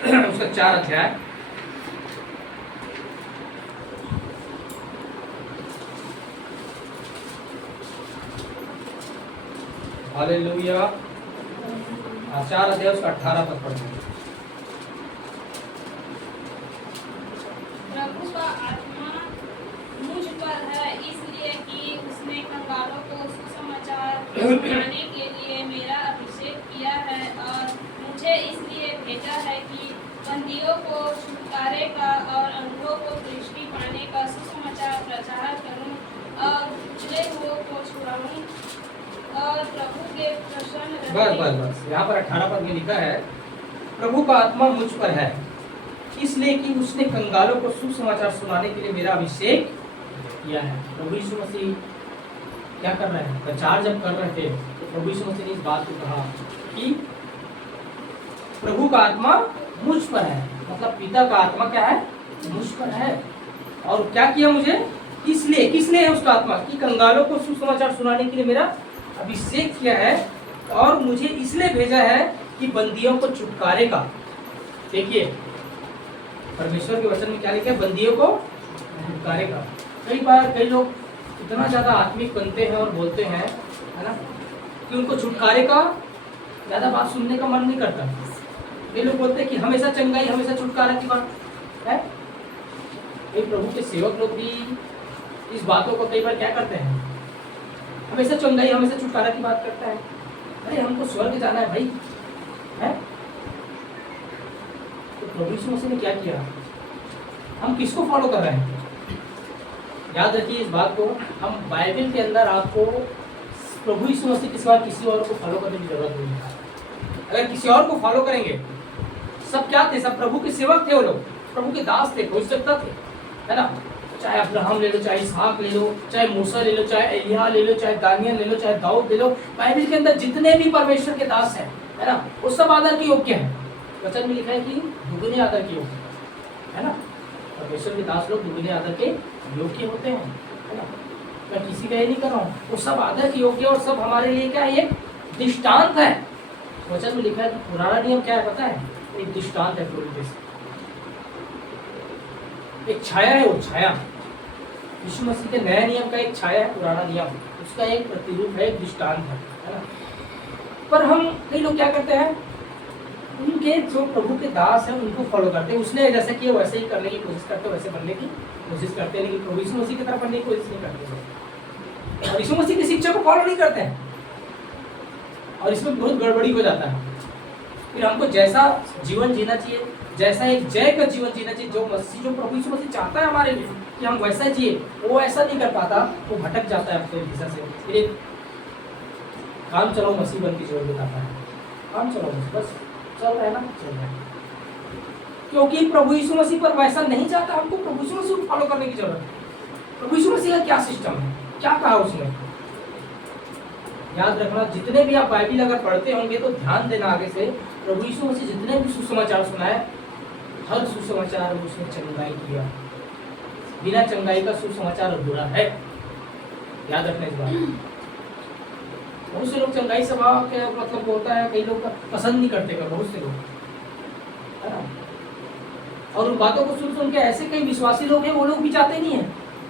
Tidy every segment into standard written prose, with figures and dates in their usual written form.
उसका 4 अध्याय। हालेलुया। 4 अध्याय उसका 18 पद पढ़ते हैं। प्रभु का आत्मा मुझ पर है, इसलिए कि उसने कंगालों को सुसमाचार सुनाने के लिए मेरा अभिषेक किया है, और मुझे इसलिए भेजा है कि बंदियों को छुटकारे का और अंधों को दृष्टि पाने का सुसमाचार प्रचार करूं, और कुचले हुओं को छुड़ाऊं, और प्रभु के प्रसन्न बस यहाँ पर 18 पद में लिखा है, प्रभु का आत्मा मुझ पर है, इसलिए कि उसने कंगालों को सुसमाचार सुनाने के लिए मेरा अभिषेक किया है। प्रभु यीशु मसीह क्या कर रहे हैं? प्रचार जब कर रहे थे तो प्रभु यीशु मसीह ने इस बात को कहा कि प्रभु का आत्मा मुझ पर है, मतलब पिता का आत्मा क्या है? मुझ पर है। और क्या किया मुझे? इसलिए, किसने है उसका आत्मा? कि कंगालों को सुसमाचार सुनाने के लिए मेरा अभिषेक किया है, और मुझे इसलिए भेजा है कि बंदियों को छुटकारे का। देखिए परमेश्वर के वचन में क्या लिखा है? बंदियों को छुटकारे का। कई बार कई लोग इतना ज्यादा आत्मिक बनते हैं और बोलते हैं, है ना, कि उनको छुटकारे का ज्यादा बात सुनने का मन नहीं करता। ये लोग बोलते हैं कि हमेशा चंगाई, हमेशा छुटकारा की बात है। ये प्रभु के सेवक लोग भी इस बातों को कई बार क्या करते हैं? हमेशा चंगाई, हमेशा छुटकारा की बात करता है। अरे हमको स्वर्ग जाना है भाई, है? तो प्रभु यीशु मसीह ने क्या किया? हम किसको फॉलो कर रहे हैं? याद रखिए इस बात को, हम बाइबल के अंदर आपको प्रभु यीशु मसीह के सिवा किसी और को फॉलो करने की जरूरत नहीं है। अगर किसी और को फॉलो करेंगे, सब क्या थे? सब प्रभु के सेवक थे, वो लोग प्रभु के दास थे, भविष्यवक्ता थे, है ना। चाहे अब्राहम ले लो, चाहे इसहाक ले लो, चाहे मूसा ले लो, चाहे एलिय्याह ले लो, चाहे दानियल ले लो, चाहे दाऊद ले लो। बाइबल के अंदर जितने भी परमेश्वर के दास हैं, है ना, वो सब आदर के योग्य हैं। वचन में लिखा है कि दुगने आदर के योग्य, है ना। परमेश्वर के दास लोग दुगने आदर के योग्य होते हैं, है ना। मैं किसी का ये नहीं कर रहा हूँ, वो सब आदर के योग्य, और सब हमारे लिए क्या है? एक दृष्टांत है। वचन में लिखा है कि पुराना नियम क्या है पता है? एक दृष्टांत है पूरी तरह से, एक छाया है। वो छाया यीशु मसीह के नए नियम का एक छाया है, पुराना नियम उसका एक प्रतिरूप है, एक दृष्टांत है ना। पर हम कई लोग क्या करते हैं? उनके जो प्रभु के दास हैं उनको फॉलो करते हैं। उसने जैसे किया वैसे ही करने की कोशिश करते, वैसे बनने की कोशिश करते हैं, लेकिन प्रभु यीशु मसीह की तरह बनने की कोशिश नहीं करते, और यीशु मसीह की शिक्षा को फॉलो नहीं करते हैं। और इसमें बहुत गड़बड़ी हो जाता है। फिर हमको जैसा जीवन जीना चाहिए, जैसा एक जय का जीवन जीना चाहिए, जो प्रभु यीशु मसीह चाहता है हमारे लिए कि हम वैसा जिए, वो ऐसा नहीं कर पाता, वो भटक जाता है अपने दिशा से। फिर एक काम चलाओ मसीह बन की जीवन बिताता है। काम चलाओ बस चल रहा है ना, चल रहा है, क्योंकि प्रभु यीशु मसीह पर वैसा नहीं चाहता। हमको प्रभु यीशु मसीह को फॉलो करने की जरूरत है। प्रभु यीशु मसीह का क्या सिस्टम है, क्या कहा उसने? याद रखना, जितने भी आप बाइबल अगर पढ़ते होंगे तो ध्यान देना आगे से, प्रभु यीशु मसीह जितने भी सुसमाचार सुनाए, हर सुसमाचार में उसने चंगाई किया। बिना चंगाई का सुसमाचार अधूरा है। याद रखना इस बात। बहुत से लोग चंगाई सभा के मतलब होता है, कई लोग पसंद नहीं करते, बहुत से लोग, है ना। और उन बातों को सुन के ऐसे कई विश्वासी लोग हैं, वो लोग भी चाहते नहीं है।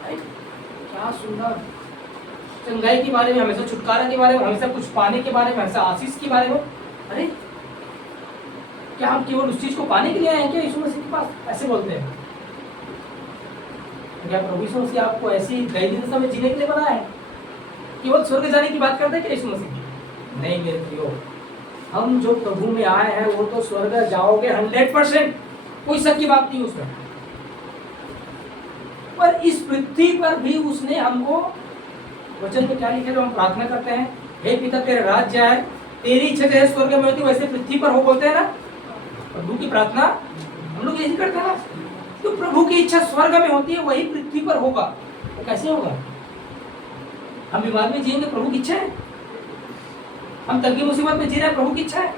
क्या सुनना चंगाई के बारे में, हमेशा छुटकारा के बारे में, हमेशा कुछ पाने के बारे में, हमेशा आशीष के बारे में। अरे क्या हम केवल उस चीज को पाने के लिए आए हैं क्या यीशु मसीह के पास? ऐसे बोलते हैं। क्या प्रभु यीशु मसीह आपको ऐसी दैनिक दशा में जीने के लिए बनाया है? केवल स्वर्ग जाने की बात करते हैं क्या यीशु मसीह? नहीं मेरे प्रियो, हम जो प्रभु में आए हैं वो तो स्वर्ग जाओगे 100%, कोई शक की बात नहीं उसमें। पर इस पृथ्वी पर भी उसने हमको, वचन में क्या लिखा है जो हम प्रार्थना करते हैं, हे पिता तेरा राज्य आए, तेरी इच्छा जैसे स्वर्ग में होती वैसे पृथ्वी पर हो, बोलते हैं ना। प्रभु की प्रार्थना हम लोग यही करते हैं ना। तो प्रभु की इच्छा स्वर्ग में होती है, वही पृथ्वी पर होगा। तो कैसे होगा? हम बीमार में जिएंगे, प्रभु की इच्छा है। हम तंगी मुसीबत में जी रहे हैं, प्रभु की इच्छा है।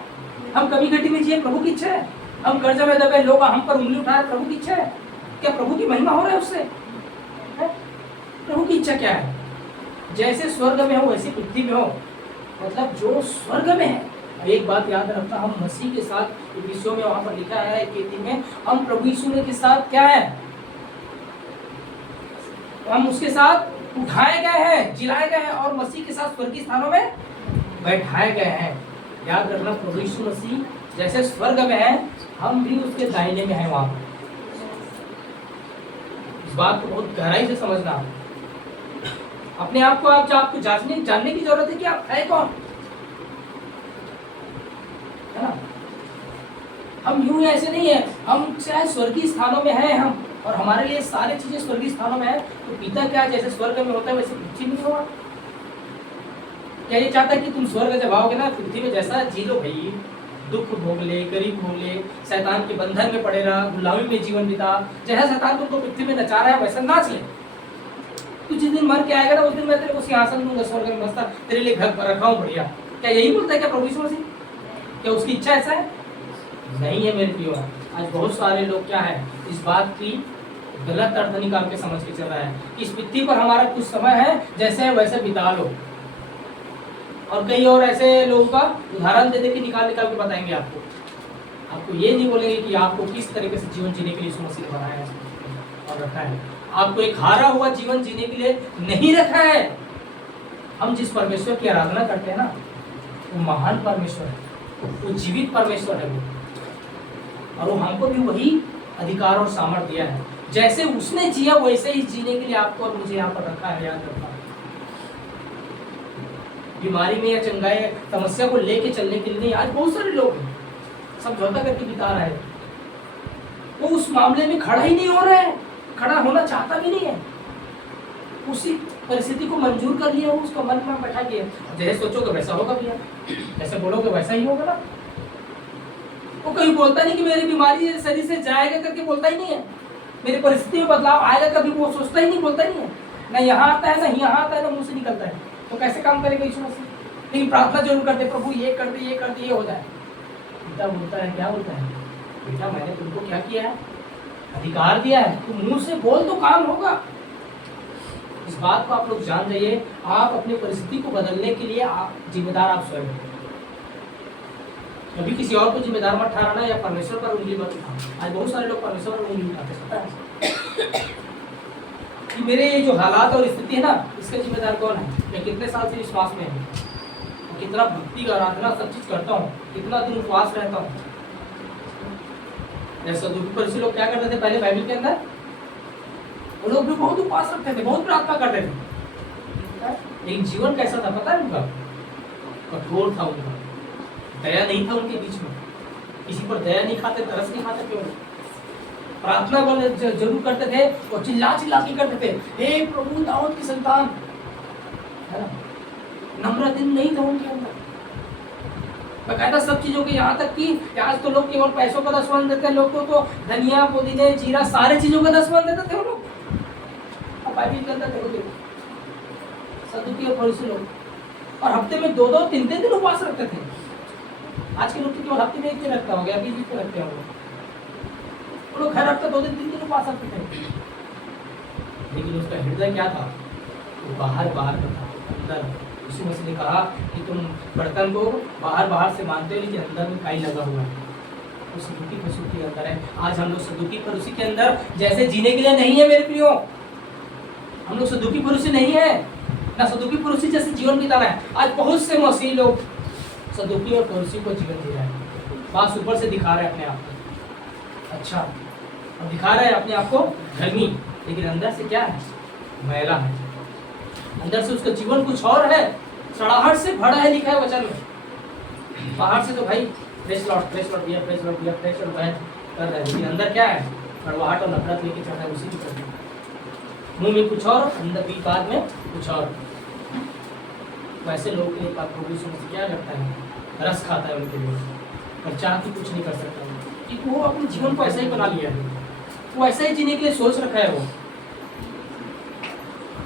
हम कमी घटी में जिए, प्रभु की इच्छा है। हम कर्जा में दबे, लोग हम पर उंगली उठाए, प्रभु की इच्छा है। क्या प्रभु की महिमा हो रहा है उससे? प्रभु की इच्छा क्या है? जैसे स्वर्ग में हो वैसे पृथ्वी में हो। मतलब जो स्वर्ग में है और एक बात याद रखना, हम मसीह के साथ विषयों में वहां पर लिखा है कि में हम प्रभु यीशु के साथ क्या है, हम उसके साथ उठाए गए हैं, जिलाए गए हैं और मसीह के साथ स्वर्गीय स्थानों में बैठाए गए हैं। याद रखना, प्रभु यीशु मसीह जैसे स्वर्ग में है, हम भी उसके दाहिने में हैं वहां पर। इस बात को बहुत गहराई से समझना। अपने आप को आपको जानने की जरूरत है कि आप है कौन, है ना। हम यूं ऐसे नहीं है, हम चाहे स्वर्गीय स्थानों में हैं हम, और हमारे लिए सारी चीजें स्वर्गीय स्थानों में है। तो पिता क्या जैसे स्वर्ग में होता है वैसे पृथ्वी में होगा। क्या ये चाहता है कि तुम स्वर्ग जब आओगे ना, पृथ्वी में जैसा जी लो भाई, दुख भोग ले, गरीब भोग ले, शैतान के बंधन में पड़े रहा, गुलामी में जीवन बिता, जैसा शैतान तुमको पृथ्वी में नचा रहा है वैसा नाच ले। तू जिस दिन मर के आएगा ना, उस दिन मैं तेरे को सिंहासन दूंगा स्वर्ग में, मस्त तेरे लिए घर पर रखा हूं बढ़िया। क्या यही बोलता है क्या प्रभु यीशु मसीह? क्या उसकी इच्छा ऐसा है? नहीं है मेरे प्रियो। आज बहुत सारे लोग क्या है, इस बात की गलत अर्थ निकाल के समझ के चल रहा है कि इस पृथ्वी पर हमारा कुछ समय है, जैसे है वैसे बिता लो। और कई और ऐसे लोगों का उदाहरण दे के निकाल के बताएंगे आपको ये नहीं बोलेंगे कि आपको किस तरीके से जीवन जीने के लिए यीशु मसीह ने बनाया है और रखा है। आपको एक हारा हुआ जीवन जीने के लिए नहीं रखा है। हम जिस परमेश्वर की आराधना करते हैं ना, वो महान परमेश्वर है, वो जीवित परमेश्वर है वो, और वो हमको भी वही अधिकार और सामर्थ्य दिया है। जैसे उसने जिया वैसे ही जीने के लिए आपको और मुझे यहाँ पर रखा है। याद रखना, बीमारी में या चंगाई समस्या को लेके चलने के लिए नहीं। आज बहुत सारे लोग हैं समझौता करके बिता रहे हैं, वो उस मामले में खड़ा ही नहीं हो रहा है, खड़ा होना चाहता भी नहीं है, उसी परिस्थिति को मंजूर कर लिया, उसको मन में बैठा दिया। जैसे सोचोगे वैसा होगा भैया, जैसे बोलोगे वैसा ही होगा ना। वो कहीं बोलता नहीं कि मेरी बीमारी शरीर से जाएगा करके, बोलता ही नहीं है। मेरी परिस्थिति में बदलाव आएगा कभी, वो सोचता ही नहीं, बोलता ही नहीं है। ना यहाँ आता है, ना यहाँ आता है, ना मुंह से निकलता है। तो कैसे काम करेगा यीशु मसीह? लेकिन प्रार्थना जरूर करते, प्रभु ये कर दे, ये कर दे, ये हो जाए। पिता बोलता है, क्या बोलता है? बेटा मैंने तुमको क्या किया है? अधिकार दिया है, तुम मुंह से बोल तो काम होगा। इस बात को आप लोग जान जाइए। आप अपनी परिस्थिति को बदलने के लिए आप जिम्मेदार, आप स्वयं। कभी किसी और को जिम्मेदार मत ठहराना या परमेश्वर पर उंगली मत उठाना। आज बहुत सारे लोग परमेश्वर पर उंगली उठाते हैं कि मेरे ये जो हालात और स्थिति है ना, इसका जिम्मेदार कौन है? मैं कितने साल से विश्वास में हूँ, कितना भक्ति का आराधना सब चीज करता हूँ, कितना दिन उपवास रहता हूँ। जैसे सदुकी लोग क्या करते थे पहले बाइबल के अंदर, वो लोग भी बहुत उपवास रखते थे, बहुत प्रार्थना करते थे, लेकिन जीवन कैसा था पता है उनका? कठोर था उनका, दया नहीं था उनके बीच में, किसी पर दया नहीं खाते, तरस नहीं खाते थे। प्रार्थना जरूर करते थे और चिल्ला चिल्ला के करते थे, हे प्रभु दाऊद की संतान, है ना। नम्र दिन नहीं था उनके अंदर, बकायदा सब चीजों के, यहाँ तक कि आज तो लोग केवल पैसों का दसवां देते हैं, लोग तो धनिया पुदीने जीरा सारे चीजों का दसवां देते थे वो लोग। अब बाइबल के अंदर देखोगे सदुकी और फरीसी लोग, और हफ्ते में 2-2, 3-3 दिन उपवास रखते थे। आज के लोग तो केवल हफ्ते में 1 दिन रखता हो गया, 20 दिन रखते होंगे वो लोग। हर हफ्ते 2 दिन 3 दिन उपवास रखते थे, लेकिन उसका हृदय क्या था? वो बाहर का था, अंदर। यीशु मसीह ने कहा कि तुम बर्तन को बाहर से मानते हो, लेकिन अंदर में काई लगा हुआ है। वो सदुकी फरीसी के अंदर है। आज हम लोग सदुकी फरीसी के अंदर जैसे जीने के लिए नहीं है मेरे प्रियो। हम लोग सदुकी फरीसी नहीं है, ना सदुकी फरीसी जैसे जीवन बिताना है। आज बहुत से मसीही लोग सदुकी और फरीसी को जीवन दे रहे हैं। बात ऊपर से दिखा रहे हैं अपने आप को अच्छा, और दिखा रहे हैं अपने आप को धर्मी, लेकिन अंदर से क्या है? मैला है। अंदर से उसका जीवन कुछ और है, सड़ाहट से भरा है, लिखा है वचन में। बाहर से तो भाई फ्रेश लॉट दिया, फ्रेश लॉट कर रहा है, लेकिन अंदर क्या है? कड़वाहट और नफरत लेके चढ़ा है, उसी की करते हैं। मुंह में कुछ और, अंदर भी बाद में कुछ और। वैसे लोग के लिए प्रभु यीशु मसीह क्या करता है? रस खाता है उनके लिए, और चाह के कुछ नहीं कर सकता, क्योंकि वो अपने जीवन को ऐसा ही बना लिया है, वो ऐसा ही जीने के लिए सोच रखा है वो।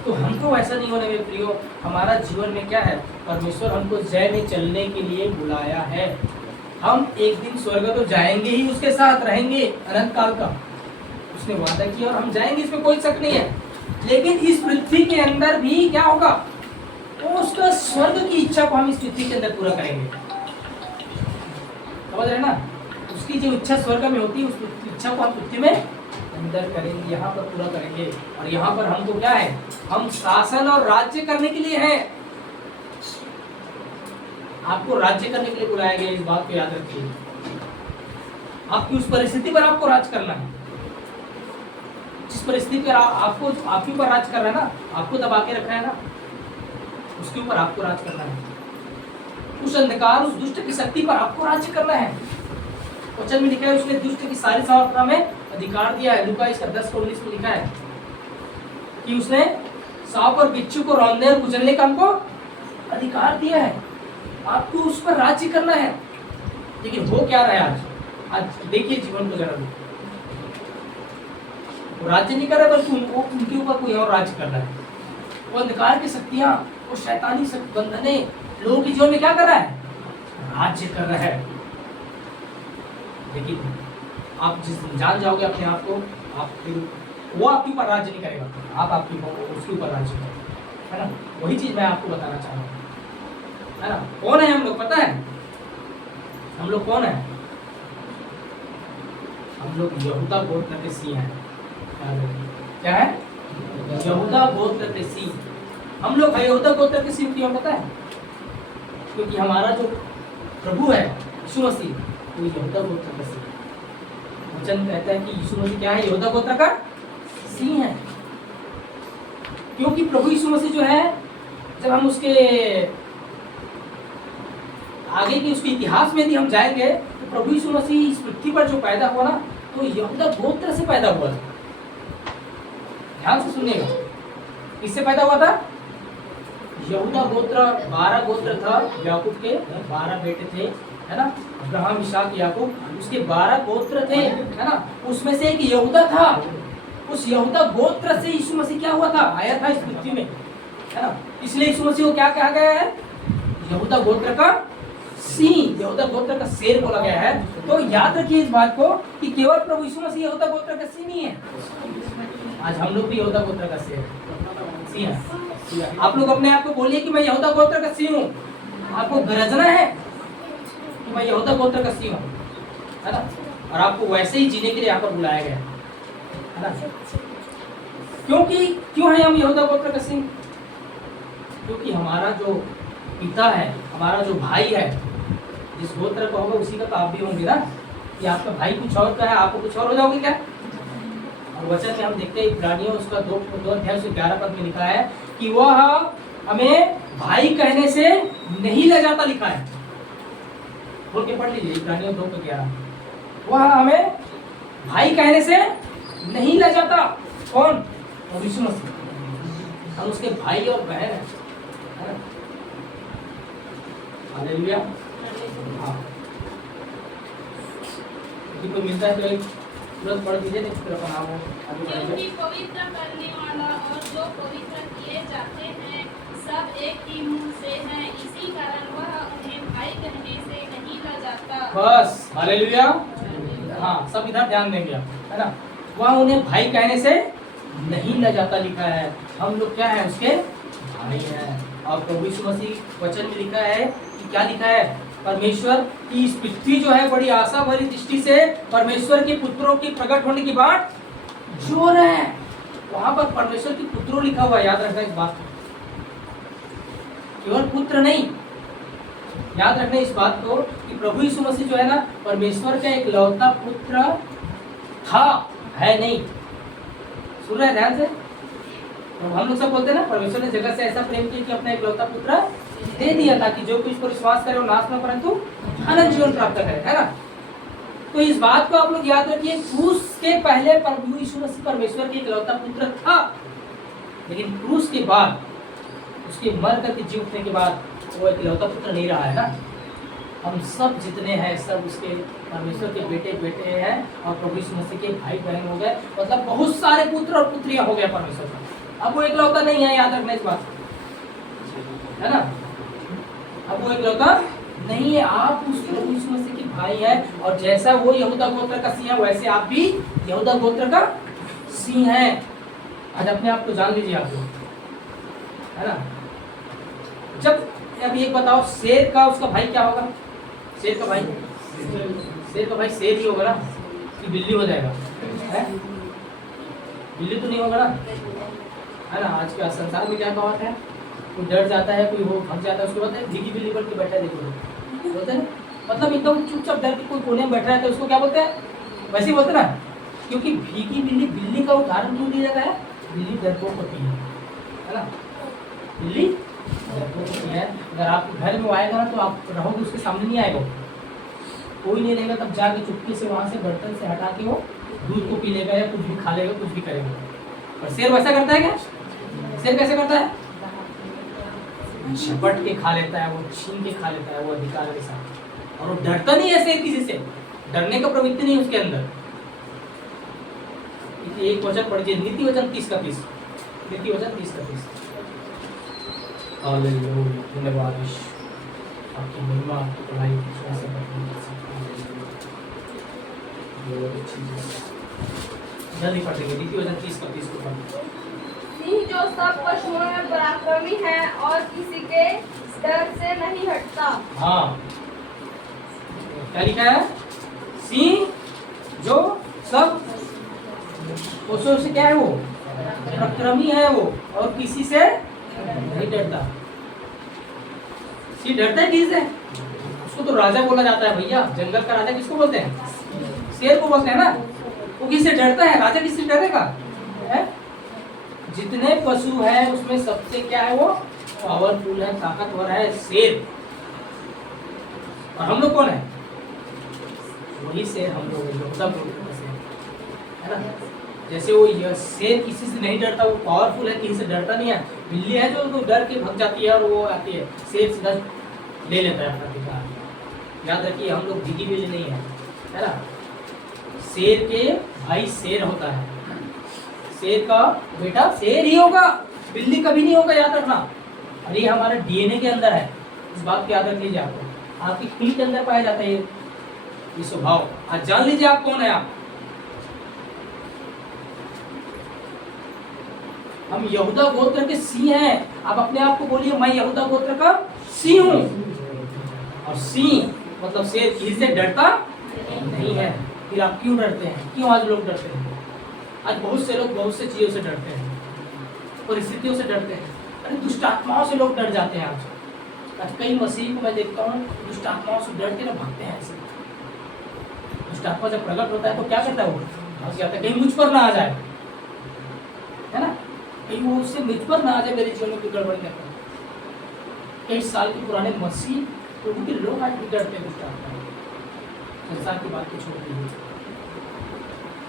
तो हमको ऐसा नहीं होने में प्रियो। हमारा जीवन में क्या है? परमेश्वर हमको जय में चलने के लिए बुलाया है। हम एक दिन स्वर्ग तो जाएंगे ही, उसके साथ रहेंगे अनंत काल का, उसने वादा किया, और हम जाएंगे, इसमें कोई शक नहीं है। लेकिन इस पृथ्वी के अंदर भी क्या होगा? वो उसका स्वर्ग की इच्छा को हम इस पृथ्वी के अंदर पूरा करेंगे। समझ रहे ना? उसकी जो इच्छा स्वर्ग में होती है, उस इच्छा को हम पृथ्वी में अंदर करेंगे, यहाँ पर पूरा करेंगे। और यहाँ पर हमको क्या है, हम शासन और राज्य करने के लिए हैं। आपको राज्य करने के लिए बुलाया गया, इस बात को याद रखिए। आपकी उस परिस्थिति पर आपको राज करना है, जिस परिस्थिति पर आपको आपके ऊपर राज कर रहा है ना, आपको दबा के रखा है ना, उसके ऊपर आपको राज करना है। उस अंधकार, उस दुष्ट की शक्ति पर आपको राज्य करना है। वचन में लिखा है उसने दुष्ट की सारी सामर्थ्य में अधिकार दिया है। लूका इसका 10:19 में लिखा है कि उसने सांप और बिच्छू को रौंदने और कुचलने का हमको अधिकार दिया है। आपको उस पर राज्य करना है। लेकिन वो क्या रहा है आज देखिए जीवन को जरा, वो राज्य नहीं कर रहा, बल्कि उनके ऊपर कोई और राज्य कर रहा है। वो अंधकार की शक्तियां, वो शैतानी बंधने लोगों के जीवन में क्या कर रहा है, राज्य कर रहा है। लेकिन आप जिस दिन जान जाओगे अपने आप को, आप फिर वो आपके ऊपर राज्य नहीं करेगा, आप आपकी उसके ऊपर राज्य करेगा, है ना? वही चीज मैं आपको बताना चाह रहा हूँ, है ना? कौन है हम लोग, पता है हम लोग कौन है? हम लोग यहूदा गोत्र के सिंह हैं। क्या है? यहूदा गोत्र के सिंह। हम लोग यहूदा गोत्र के सिंह क्यों, पता है? क्योंकि हमारा जो प्रभु है यीशु मसीह, वो यहूदा गोत्र का सिंह। वचन कहता है कि यीशु मसीह क्या है, यहूदा गोत्र का सिंह है। क्योंकि प्रभु यीशु मसीह जो है, जब हम उसके आगे की उसके इतिहास में यदि हम जाएंगे, तो प्रभु यीशु मसीह इस पृथ्वी पर जो पैदा हुआ ना, तो यहूदा गोत्र से पैदा हुआ था। ध्यान से सुनिएगा, किससे पैदा हुआ था? यहूदा गोत्र। 12 गोत्र था याकूब के, 12 बेटे थे, है ना? अब्राहम, इसहाक, याकूब, उसके 12 गोत्र थे, है ना? उसमें से एक यहूदा था। उस यहूदा गोत्र से यीशु मसीह क्या हुआ था, आया था इस पृथ्वी में, है ना? इसलिए यीशु मसीह को क्या कहा गया है, यहूदा गोत्र का सिंह, यहूदा गोत्र का शेर बोला गया है। तो याद रखिए इस बात को कि केवल प्रभु यीशु मसीह यहूदा गोत्र का सिंह नहीं है, आज हम लोग भी यहूदा गोत्र का सिंह है। आप लोग अपने आप को बोलिए कि मैं यहूदा गोत्र का सिंह हूँ। आपको गरजना है कि मैं यहूदा गोत्र का सिंह हूँ, है ना? और आपको वैसे ही जीने के लिए यहाँ पर बुलाया गया है ना? क्योंकि क्यों है हम यहूदा गोत्र का सिंह? क्योंकि हमारा जो पिता है, हमारा जो भाई है, जिस गोत्र का होगा उसी का तो आप भी होंगे ना। कि आपका भाई कुछ और का है, आपको कुछ और हो जाओगे क्या? और वचन में हम देखते हैं इब्रानियों उसका 2:11 में लिखा है कि वह हमें भाई कहने से नहीं ले जाता, लिखा है। बोल के पढ़ लीजिए इब्रानियों 2:11। वह हमें भाई कहने से नहीं ले जाता। कौन? यीशु मसीह। हम उसके भाई और बहन हैं, है ना? हालेलुया। हाँ, यदि कोई मिलता है तो एक तुरंत पढ़ दीजिए, नहीं फिर अपन आओ आगे बढ़ेंगे। क्योंकि पवित्र करने वाला और जो पवित्र किए जाते हैं सब एक ही मुंह से हैं, इसी कारण वह उन्हें भाई कहने से नहीं लजाता। बस, हालेलुया। हाँ, सब इधर ध्यान देंगे आप, है ना? वह उन्हें भाई कहने से नहीं लजाता, लिखा है। हम लोग क्या है, उसके भाई हैं। और प्रभु यीशु मसीह वचन में लिखा है कि क्या लिखा है, परमेश्वर की इस पृथ्वी जो है बड़ी आशा भरी दृष्टि से परमेश्वर के पुत्रों की प्रकट होने की बात जो रहे हैं। वहां पर परमेश्वर के पुत्रों लिखा हुआ, याद रखना इस बात को, केवल पुत्र नहीं। याद रखना इस बात को कि प्रभु यीशु मसीह जो है ना, परमेश्वर का एक लौता पुत्र था, है नहीं। सुन रहे हैं ध्यान से? तो हम लोग सब बोलते हैं ना, परमेश्वर ने जगत से ऐसा प्रेम किया कि अपना एक लौता पुत्र दे दिया ताकि जो कुछ पर विश्वास करे वो नाश न परंतु अनंत जीवन प्राप्त करे, है ना? तो इस बात को आप लोग याद रखिए, क्रूस के पहले प्रभु यीशु मसीह परमेश्वर के इकलौता पुत्र था, लेकिन क्रूस के बाद, उसके मर करके जी उठने के बाद वो इकलौता पुत्र नहीं रहा, है ना? हम सब जितने हैं सब उसके परमेश्वर के बेटे बेटे हैं और प्रभु यीशु मसीह के भाई बहन हो गए। मतलब बहुत सारे पुत्र और पुत्रियां हो गए परमेश्वर का। अब वो इकलौता नहीं है, याद रखना इस बात, है ना? अब वो इकलौता नहीं है, आप उस प्रभु यीशु मसीह के भाई हैं। और जैसा वो यहूदा गोत्र का सिंह है, वैसे आप भी यहूदा गोत्र का सिंह हैं। आज अपने आप को जान लीजिए आप लोग, है ना? जब अब एक बताओ, शेर का उसका भाई क्या होगा? शेर का भाई शेर तो भाई शेर ही होगा ना, कि बिल्ली हो जाएगा है? बिल्ली तो नहीं होगा ना, है ना। आज के संसार में क्या कहावत है, कोई डर जाता है, कोई वो भाग जाता है, उसके बाद भीगी बिल्ली बन के बैठा है, देखो बोलते हैं ना, मतलब एकदम चुपचाप डर के कोई कोने में बैठा है तो उसको क्या बोलते हैं, वैसे ही बोलते हैं ना। क्योंकि भीगी बिल्ली, बिल्ली का उदाहरण क्यों दिया जाता है, बिल्ली डरपोक होती है ना, बिल्ली डरपोक होती है। अगर आप घर में आएगा ना तो आप रहोगे उसके सामने नहीं आएगा, कोई नहीं रहेगा, तब जाके चुपके से वहाँ से बर्तन से हटा के वो दूध को पी लेगा या कुछ भी खा लेगा, कुछ भी करेगा। और शेर वैसा करता है क्या, शेर कैसे करता है, झपट के खा लेता है, वो छीन के खा लेता है वो अधिकार के साथ, और वो डरता नहीं है शेर किसी से, डरने का प्रवृत्ति नहीं उसके अंदर। एक वचन पढ़िए, नीति वचन 30 का 30, नीति वचन 30 का 30। हालेलुया, धन्यवाद आपकी महिमा, आपकी पढ़ाई कैसे करनी है, बहुत अच्छी चीज। जल्दी पढ़ेंगे, नीति वचन 30 का 30 को पढ़ेंगे। सिंह जो सब पशुओं में पराक्रमी है और किसी के डर से नहीं हटता। हाँ, क्या लिखा है, सिंह जो सब पशुओं से क्या है, वो पराक्रमी है वो, और किसी से नहीं डरता। सिंह डरता है किसी से, उसको तो राजा बोला जाता है भैया, जंगल का राजा किसको बोलते हैं, शेर को बोलते हैं ना। वो किसी से डरता है, राजा किसी से डरेगा है? जितने पशु है उसमें सबसे क्या है, वो पावरफुल है, ताकतवर है शेर। और हम लोग कौन है, वही शेर हम लोग है ना। जैसे वो शेर किसी से नहीं डरता, वो पावरफुल है, किसी से डरता नहीं है। बिल्ली है जो तो डर के भग जाती है और वो आती है, शेर सीधा ले लेता है अपना अधिकार। याद रखिए हम लोग भीगी बिल्ली नहीं है ना। शेर के भाई शेर होता है, शेर का बेटा शेर ही होगा, बिल्ली कभी नहीं होगा, याद रखना। अरे ये हमारे डीएनए के अंदर है, इस बात की आदत लीजिए। आपकी खून के अंदर पाया जाता है ये स्वभाव। आज जान लीजिए आप कौन है। आप हम यहूदा गोत्र के सिंह हैं। आप अपने आप को बोलिए, मैं यहूदा गोत्र का सिंह हूं। और सिंह मतलब शेर किसी से डरता नहीं है। फिर आप क्यों डरते हैं, क्यों आज लोग डरते हैं? आज बहुत से लोग बहुत से चीजों से डरते हैं, परिस्थितियों से डरते हैं। अरे दुष्ट आत्माओं से लोग डर जाते हैं। आज कई मसीह को मैं देखता हूँ, दुष्ट आत्माओं से डर के ना भागते हैं। ऐसे दुष्ट आत्मा जब प्रकट होता है तो क्या करता है, वो भाग जाता है, कहीं मुझ पर ना आ जाए, है ना, कहीं वो उससे मुझ पर ना आ जाए, मेरे जीवन में कोई गड़बड़ी ना करे। कई साल के पुराने मसीह प्रभु के लोग आज भी डरते हैं दुष्ट आत्मा। संसार की बात को छोड़ दीजिए।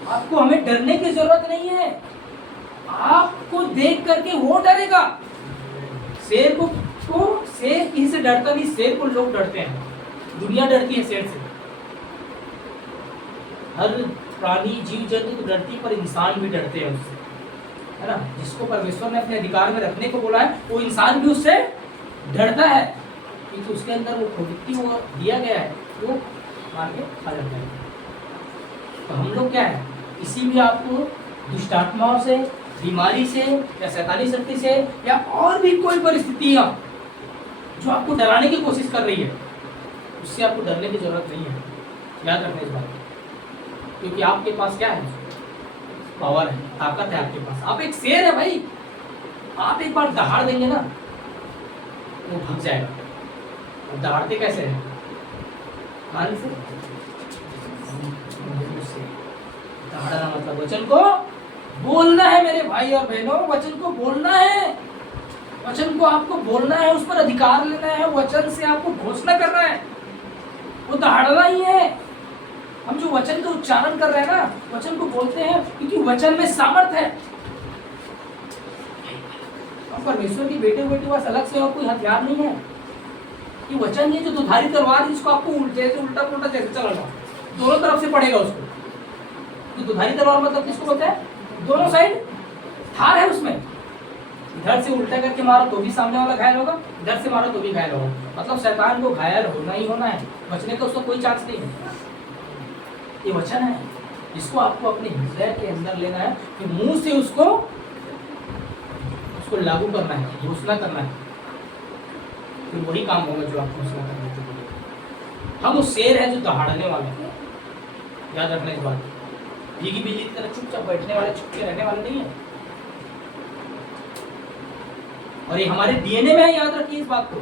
आपको हमें डरने की जरूरत नहीं है, आपको देख करके वो डरेगा। शेर को शेर किसी से डरता नहीं, शेर को लोग डरते हैं। दुनिया डरती है शेर से, हर प्राणी जीव जंतु तो डरती है, पर इंसान भी डरते हैं उससे, है ना। जिसको परमेश्वर ने अपने अधिकार में रखने को बोला है, वो इंसान भी उससे डरता है, क्योंकि उसके अंदर वो प्रवृत्ति वो दिया गया है, वो मार के खा जाता है। तो हम लोग क्या है, किसी भी आपको दुष्ट आत्माओं से, बीमारी से या शैतानी शक्ति से या और भी कोई परिस्थितियां जो आपको डराने की कोशिश कर रही है, उससे आपको डरने की जरूरत नहीं है। याद रखना इस बात, क्योंकि आपके पास क्या है, पावर है, ताकत है आपके पास। आप एक शेर है भाई, आप एक बार दहाड़ देंगे ना वो भाग जाएगा। और दहाड़ते कैसे है, कान से। दहाड़ना मतलब वचन को बोलना है मेरे भाई और बहनों, वचन को बोलना है, वचन को आपको बोलना है, उस पर अधिकार लेना है, वचन से आपको घोषणा करना है, वो दहाड़ना ही है। हम जो वचन का उच्चारण कर रहे हैं ना, वचन को बोलते हैं क्योंकि वचन में सामर्थ्य है। परमेश्वर की बेटे बेटे पास अलग से और कोई हथियार नहीं है। ये वचन ये जो दुधारी तलवार है, जिसको आपको उल्टे से उल्टा पुल्टा जैसे चलाना, दोनों तरफ से पड़ेगा उसको। तो दुधारी तलवार मतलब किसको बोलते हैं, दोनों साइड धार है उसमें। इधर से उल्टा करके मारो तो भी सामने वाला घायल होगा, इधर से मारो तो भी घायल होगा। मतलब शैतान को घायल होना ही होना है, बचने का उसका कोई चांस नहीं है। ये वचन है जिसको आपको अपने हृदय के अंदर लेना है, कि मुंह से उसको लागू करना है, घोषणा करना है, फिर वही काम होगा जो आप घोषणा करने के लिए। हम वो शेर है जो दहाड़ने वाले हैं। याद रखना इस बात। भीगी बिल्ली की तरह चुपचाप बैठने वाले, चुपके रहने वाले नहीं है। और ये हमारे डीएनए में है, याद रखिए इस बात को,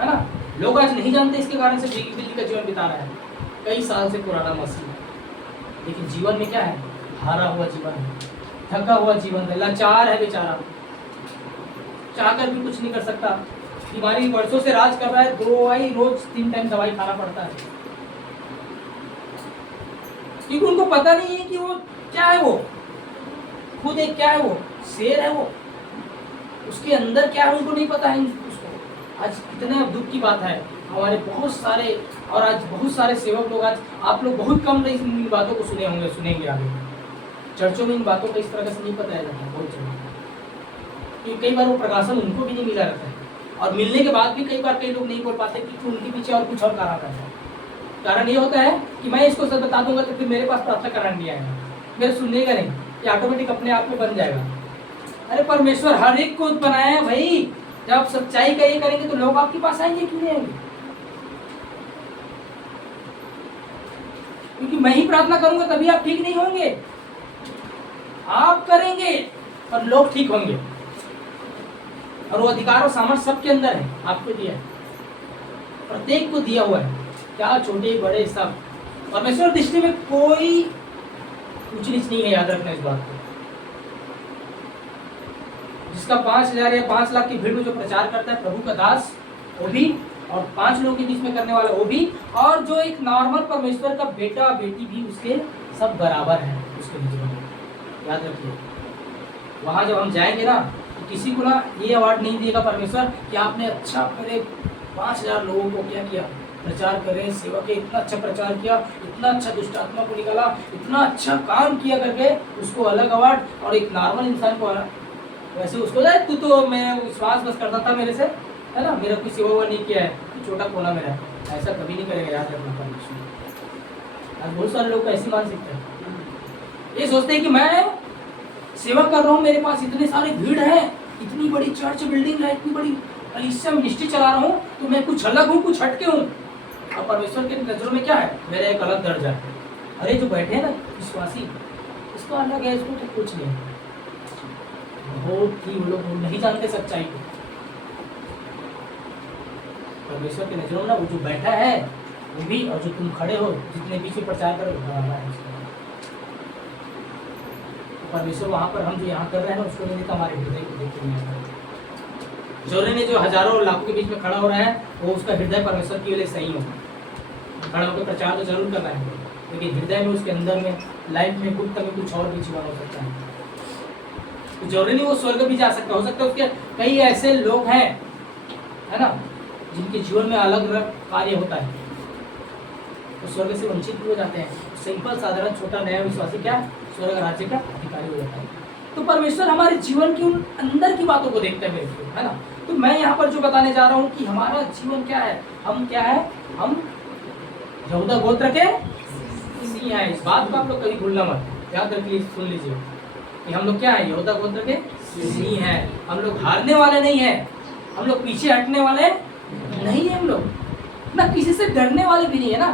है ना। लोग आज नहीं जानते, इसके कारण से भीगी बिल्ली का जीवन बिता रहा है, कई साल से पुराना मसीह। लेकिन जीवन में क्या है? हारा हुआ जीवन है, थका हुआ जीवन है, लाचार है बेचारा, चाहकर भी कुछ नहीं कर सकता। बीमारी वर्षों से राज कर रहा है, दवाई रोज 3 टाइम दवाई खाना पड़ता है, क्योंकि उनको पता नहीं है कि वो क्या है। वो खुद एक क्या है, वो शेर है, वो उसके अंदर क्या है उनको नहीं पता है उसको। आज कितने दुख की बात है, हमारे बहुत सारे, और आज बहुत सारे सेवक लोग, आज आप लोग बहुत कम इन बातों को सुने होंगे, सुनेंगे आगे। चर्चों में इन बातों का इस तरह से नहीं बताया जाता बहुत जगह, क्योंकि कई बार वो प्रकाशन उनको भी नहीं मिला रहता है, और मिलने के बाद भी कई बार कई लोग नहीं बोल पाते कि उनके पीछे और कुछ और कारण रहता है। कारण ये होता है कि मैं इसको सब बता दूंगा तो फिर मेरे पास प्रार्थना कराने नहीं आएगा, मेरे सुनने का नहीं, ये ऑटोमेटिक अपने आप में बन जाएगा। अरे परमेश्वर हर एक को बनाया है भाई, जब आप सच्चाई का ये करेंगे तो लोग आपके पास आएंगे, क्यों नहीं आएंगे? क्योंकि मैं ही प्रार्थना करूंगा तभी आप ठीक नहीं होंगे, आप करेंगे और लोग ठीक होंगे। और वो अधिकार और सामर्थ्य सबके अंदर है, आपको दिया है, प्रत्येक को दिया हुआ है, क्या छोटे बड़े सब। परमेश्वर दृष्टि में कोई ऊंच नीच नहीं है, याद रखना इस बात को। जिसका 5,000 या 5 लाख की भीड़ में जो प्रचार करता है प्रभु का दास, वो भी, और 5 लोगों के बीच में करने वाला वो भी, और जो एक नॉर्मल परमेश्वर का बेटा बेटी भी, उसके सब बराबर है उसके जीवन में। याद रखिए, वहां जब हम जाएंगे ना तो किसी को ना ये अवार्ड नहीं देगा परमेश्वर कि आपने अच्छा मेरे 5,000 लोगों को क्या किया, प्रचार करें, सेवा के, इतना अच्छा प्रचार किया, इतना अच्छा दुष्ट आत्मा को निकाला, इतना अच्छा काम किया करके उसको अलग अवार्ड, और एक नॉर्मल इंसान को अलग। वैसे उसको जाए तू तो मैं विश्वास बस करता था मेरे से, है ना, मेरा कोई सेवा हुआ नहीं किया है, छोटा कोना मेरा, ऐसा कभी नहीं करेगा। याद रखना परमेश्वर। आज बहुत सारे लोग ऐसी मानसिकता है, ये सोचते हैं कि मैं सेवा कर रहा हूँ, मेरे पास इतने सारे भीड़ है, इतनी बड़ी चर्च बिल्डिंग है, इतनी बड़ी कलीसिया मिनिस्ट्री चला रहा हूँ, तो मैं कुछ अलग हूँ, कुछ हटके हूँ। और परमेश्वर के नजरों में क्या है? मेरा एक अलग दर्जा है। अरे जो बैठे हैं ना विश्वासी, इसको अलग है, इसको तो कुछ नहीं। बहुत ही वो लोग नहीं जानते सच्चाई को। परमेश्वर के नजरों में ना वो जो बैठा है वो भी, और जो तुम खड़े हो जितने बीच में प्रचार करो बराबर है। परमेश्वर वहां पर हम जो यहाँ कर रहे हैं ना उसको नहीं देता, हमारे हृदय को देखते नहीं। जोरे ने जो हजारों और लाखों के बीच में खड़ा हो रहा है, वो उसका हृदय परमेश्वर की वजह सही हो। खड़ा होकर प्रचार तो जरूर करना है, लेकिन हृदय में, उसके अंदर में, लाइफ में, गुप्त में कुछ और भी छिपा हो सकता है। तो जोरे ने वो स्वर्ग भी जा सकता, हो सकता है उसके कई ऐसे लोग हैं, है ना, जिनके जीवन में अलग अलग कार्य होता है, तो स्वर्ग से वंचित भी हो जाते हैं। सिंपल साधारण छोटा नया विश्वासी क्या स्वर्ग राज्य का अधिकारी हो जाता है। तो परमेश्वर हमारे जीवन की उन अंदर की बातों को देखते हैं, है ना। तो मैं यहाँ पर जो बताने जा रहा हूँ कि हमारा जीवन क्या है, हम क्या है, हम यहूदा गोत्र के सिंह हैं। इस बात को आप लोग कभी भूलना मत, याद रखिए, सुन लीजिए कि हम लोग क्या है, यहूदा गोत्र के सिंह हैं। हम लोग हारने वाले नहीं हैं, हम लोग पीछे हटने वाले नहीं है, हम लोग ना किसी से डरने वाले भी नहीं है ना।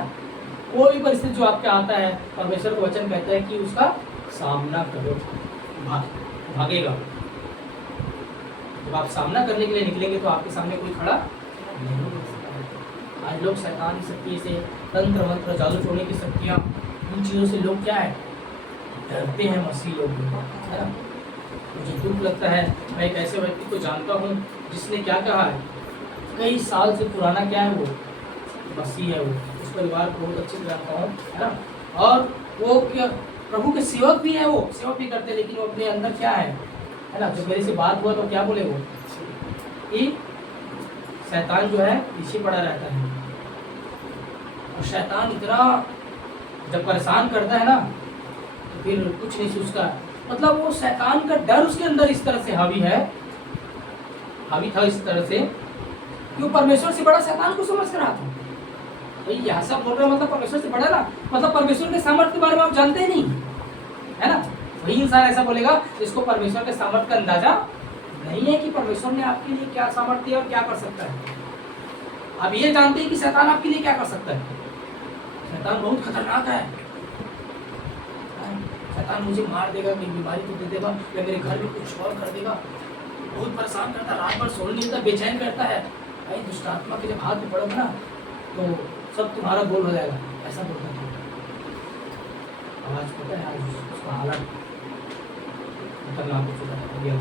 कोई भी परिस्थिति जो आपके आता है, परमेश्वर का वचन कहता है कि उसका सामना करो, भागेगा। जब आप सामना करने के लिए निकलेंगे तो आपके सामने कोई खड़ा नहीं हो सकता। आज लोग शैतान की शक्ति से, तंत्र मंत्र, जादू टोने की शक्तियाँ, इन चीज़ों से लोग क्या है, डरते हैं। मसीह लोग, है ना। मुझे दुख लगता है, मैं एक ऐसे व्यक्ति को जानता हूँ जिसने क्या कहा है, कई साल से पुराना क्या है, वो मसीह है, वो उस परिवार को बहुत अच्छे से जानता हूँ, है ना। और वो क्या प्रभु के सेवक भी है, वो सेवक भी करते हैं, लेकिन वो अपने अंदर क्या है ना। जब मेरे से बात हुआ तो क्या बोले वो कि शैतान जो है पीछे पड़ा रहता है, और शैतान इतना जब परेशान करता है ना तो फिर कुछ नहीं सोचता। मतलब वो शैतान का डर उसके अंदर इस तरह से हावी था इस तरह से कि वो परमेश्वर से बड़ा शैतान को समझ कर रहा था। भाई यहाँ सब बोल रहे हैं, मतलब परमेश्वर से बड़ा ना, मतलब परमेश्वर के सामर्थ्य के बारे में आप जानते ही नहीं, है ना। वही इंसान ऐसा बोलेगा जिसको परमेश्वर के सामर्थ्य का अंदाजा नहीं है कि परमेश्वर ने आपके लिए क्या सामर्थ्य और क्या कर सकता है। आप ये जानते हैं कि शैतान आपके लिए क्या कर सकता है? शैतान बहुत खतरनाक है। शैतान मुझे मार देगा, मेरी बीमारी को दे देगा, या मेरे घर में कुछ और कर देगा। बहुत परेशान करता है, रात भर सोने नहीं देता, बेचैन करता है। भाई दुष्ट आत्मा के जब हाथ में पड़ोगे ना तो सब तुम्हारा गोल हो जाएगा, ऐसा बोलता है। आज पता है आज उसका हालत खतरनाक हो गया,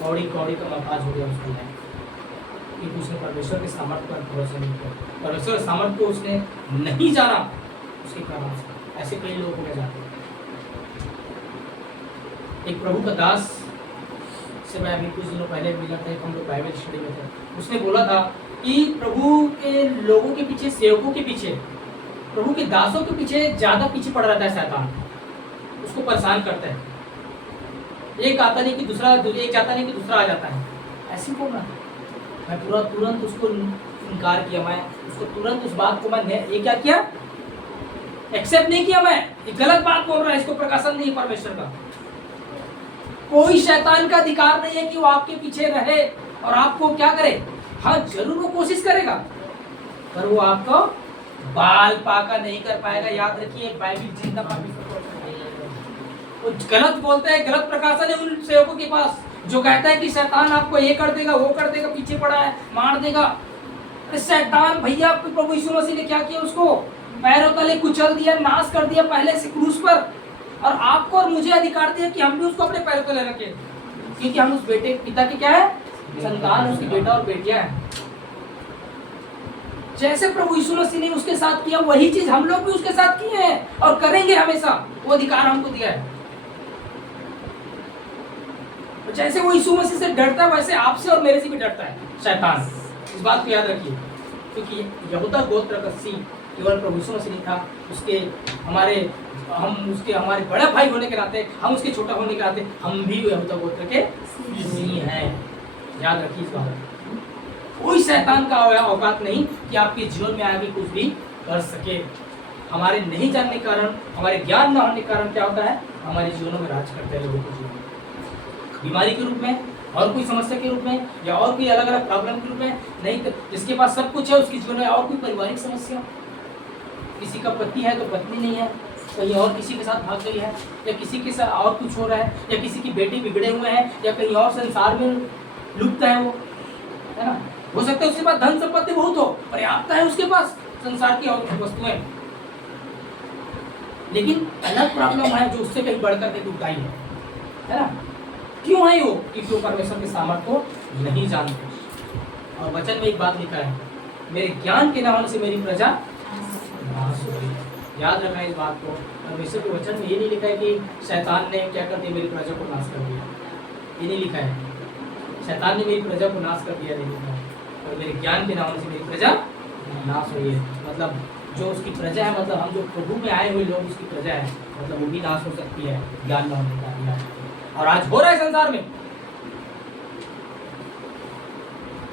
कौड़ी कौड़ी का मफाज हो गया उसका लाइफ, क्योंकि उसने परमेश्वर के सामर्थ्य पर भरोसा नहीं किया, परमेश्वर के सामर्थ्य को उसने नहीं जाना। उसके कारण से ऐसे कई लोग हो जाते हैं। एक प्रभु का दास से मैं अभी कुछ दिनों पहले मिला था, हम लोग बाइबल स्टडी में थे। उसने बोला था कि प्रभु के लोगों के पीछे, सेवकों के पीछे, प्रभु के दासों के पीछे ज्यादा पीछे पड़ रहता है शैतान, उसको परेशान करता है। एक आता नहीं कि दूसरा, एक जाता नहीं कि दूसरा आ जाता है। ऐसे बोलना मैं पूरा तुरंत उसको इनकार किया, मैं उसको तुरंत उस बात को मैं ये क्या किया, एक्सेप्ट नहीं किया। मैं ये गलत बात बोल रहा है, इसको प्रकाशन नहीं है परमेश्वर का। कोई शैतान का अधिकार नहीं है कि वो आपके पीछे रहे और आपको क्या करे। हाँ जरूर वो कोशिश करेगा, पर वो आपको बाल पाका नहीं कर पाएगा। याद रखिए, बाइबल जिंदा वो गलत बोलते हैं, गलत प्रकाशन है उन सेवकों के पास जो कहता है कि शैतान आपको ये कर देगा, वो कर देगा, पीछे पड़ा है, मार देगा। अरे शैतान भैया, प्रभु यीशु मसीह ने क्या किया, उसको पैरों तले कुचल दिया, नाश कर दिया पहले से क्रूस पर, और आपको और मुझे अधिकार दिया कि हम भी उसको अपने पैरों तले रखें, क्योंकि हम उस बेटे पिता की क्या है, संतान, उसकी बेटा और बेटियां हैं। जैसे प्रभु यीशु मसीह ने उसके साथ किया, वही चीज हम लोग भी उसके साथ किए हैं और करेंगे हमेशा। वो अधिकार हमको दिया है। जैसे वो यीशु मसीह से डरता है, वैसे आपसे और मेरे से भी डरता है शैतान। इस बात को याद रखिए, क्योंकि यहूदा गोत्र का सींग केवल प्रभु यीशु मसीह नहीं था, उसके हमारे बड़ा भाई होने के नाते, हम उसके छोटा होने के नाते, हम भी यहूदा गोत्र के सींग हैं। याद रखिए इस बात। कोई शैतान का औकात नहीं कि आपके जीवन में आगे कुछ भी कर सके। हमारे नहीं जानने के कारण, हमारे ज्ञान न होने के कारण क्या होता है, हमारे जीवनों में राज करते हैं लोगों के जीवन में, बीमारी के रूप में, और कोई समस्या के रूप में, या और कोई अलग अलग प्रॉब्लम के रूप में। नहीं तो जिसके पास सब कुछ है उसके जीवन में और कोई पारिवारिक समस्या, किसी का पति है तो पत्नी नहीं है, कहीं और किसी के साथ भाग गई है, या किसी के साथ और कुछ हो रहा है, या किसी की बेटी बिगड़े हुए हैं, या कहीं और संसार में लुप्त है वो, है ना। हो सकता है उसके पास धन संपत्ति बहुत हो, पर्याप्त है उसके पास संसार की और वस्तुएं, लेकिन अलग प्रॉब्लम है जो उससे कहीं बढ़कर के दुखदाई है ना। क्यों है वो? क्योंकि परमेश्वर के सामर्थ्य को नहीं जानते। और वचन में एक बात लिखा है, मेरे ज्ञान के न होने से मेरी प्रजा नाश हो गई। याद रखना इस बात को। परमेश्वर के वचन में ये नहीं लिखा है कि शैतान ने क्या कर दिया, मेरी प्रजा को नाश कर दिया, ये नहीं लिखा है। शैतान ने मेरी प्रजा को नाश कर दिया नहीं लिखा है, और मेरे ज्ञान के न होने से मेरी प्रजा नाश हुई है। मतलब जो उसकी प्रजा है, मतलब हम जो प्रभु में आए हुए लोग उसकी प्रजा है, मतलब वो भी नाश हो सकती है ज्ञान न होने का। और आज हो रहा है संसार में।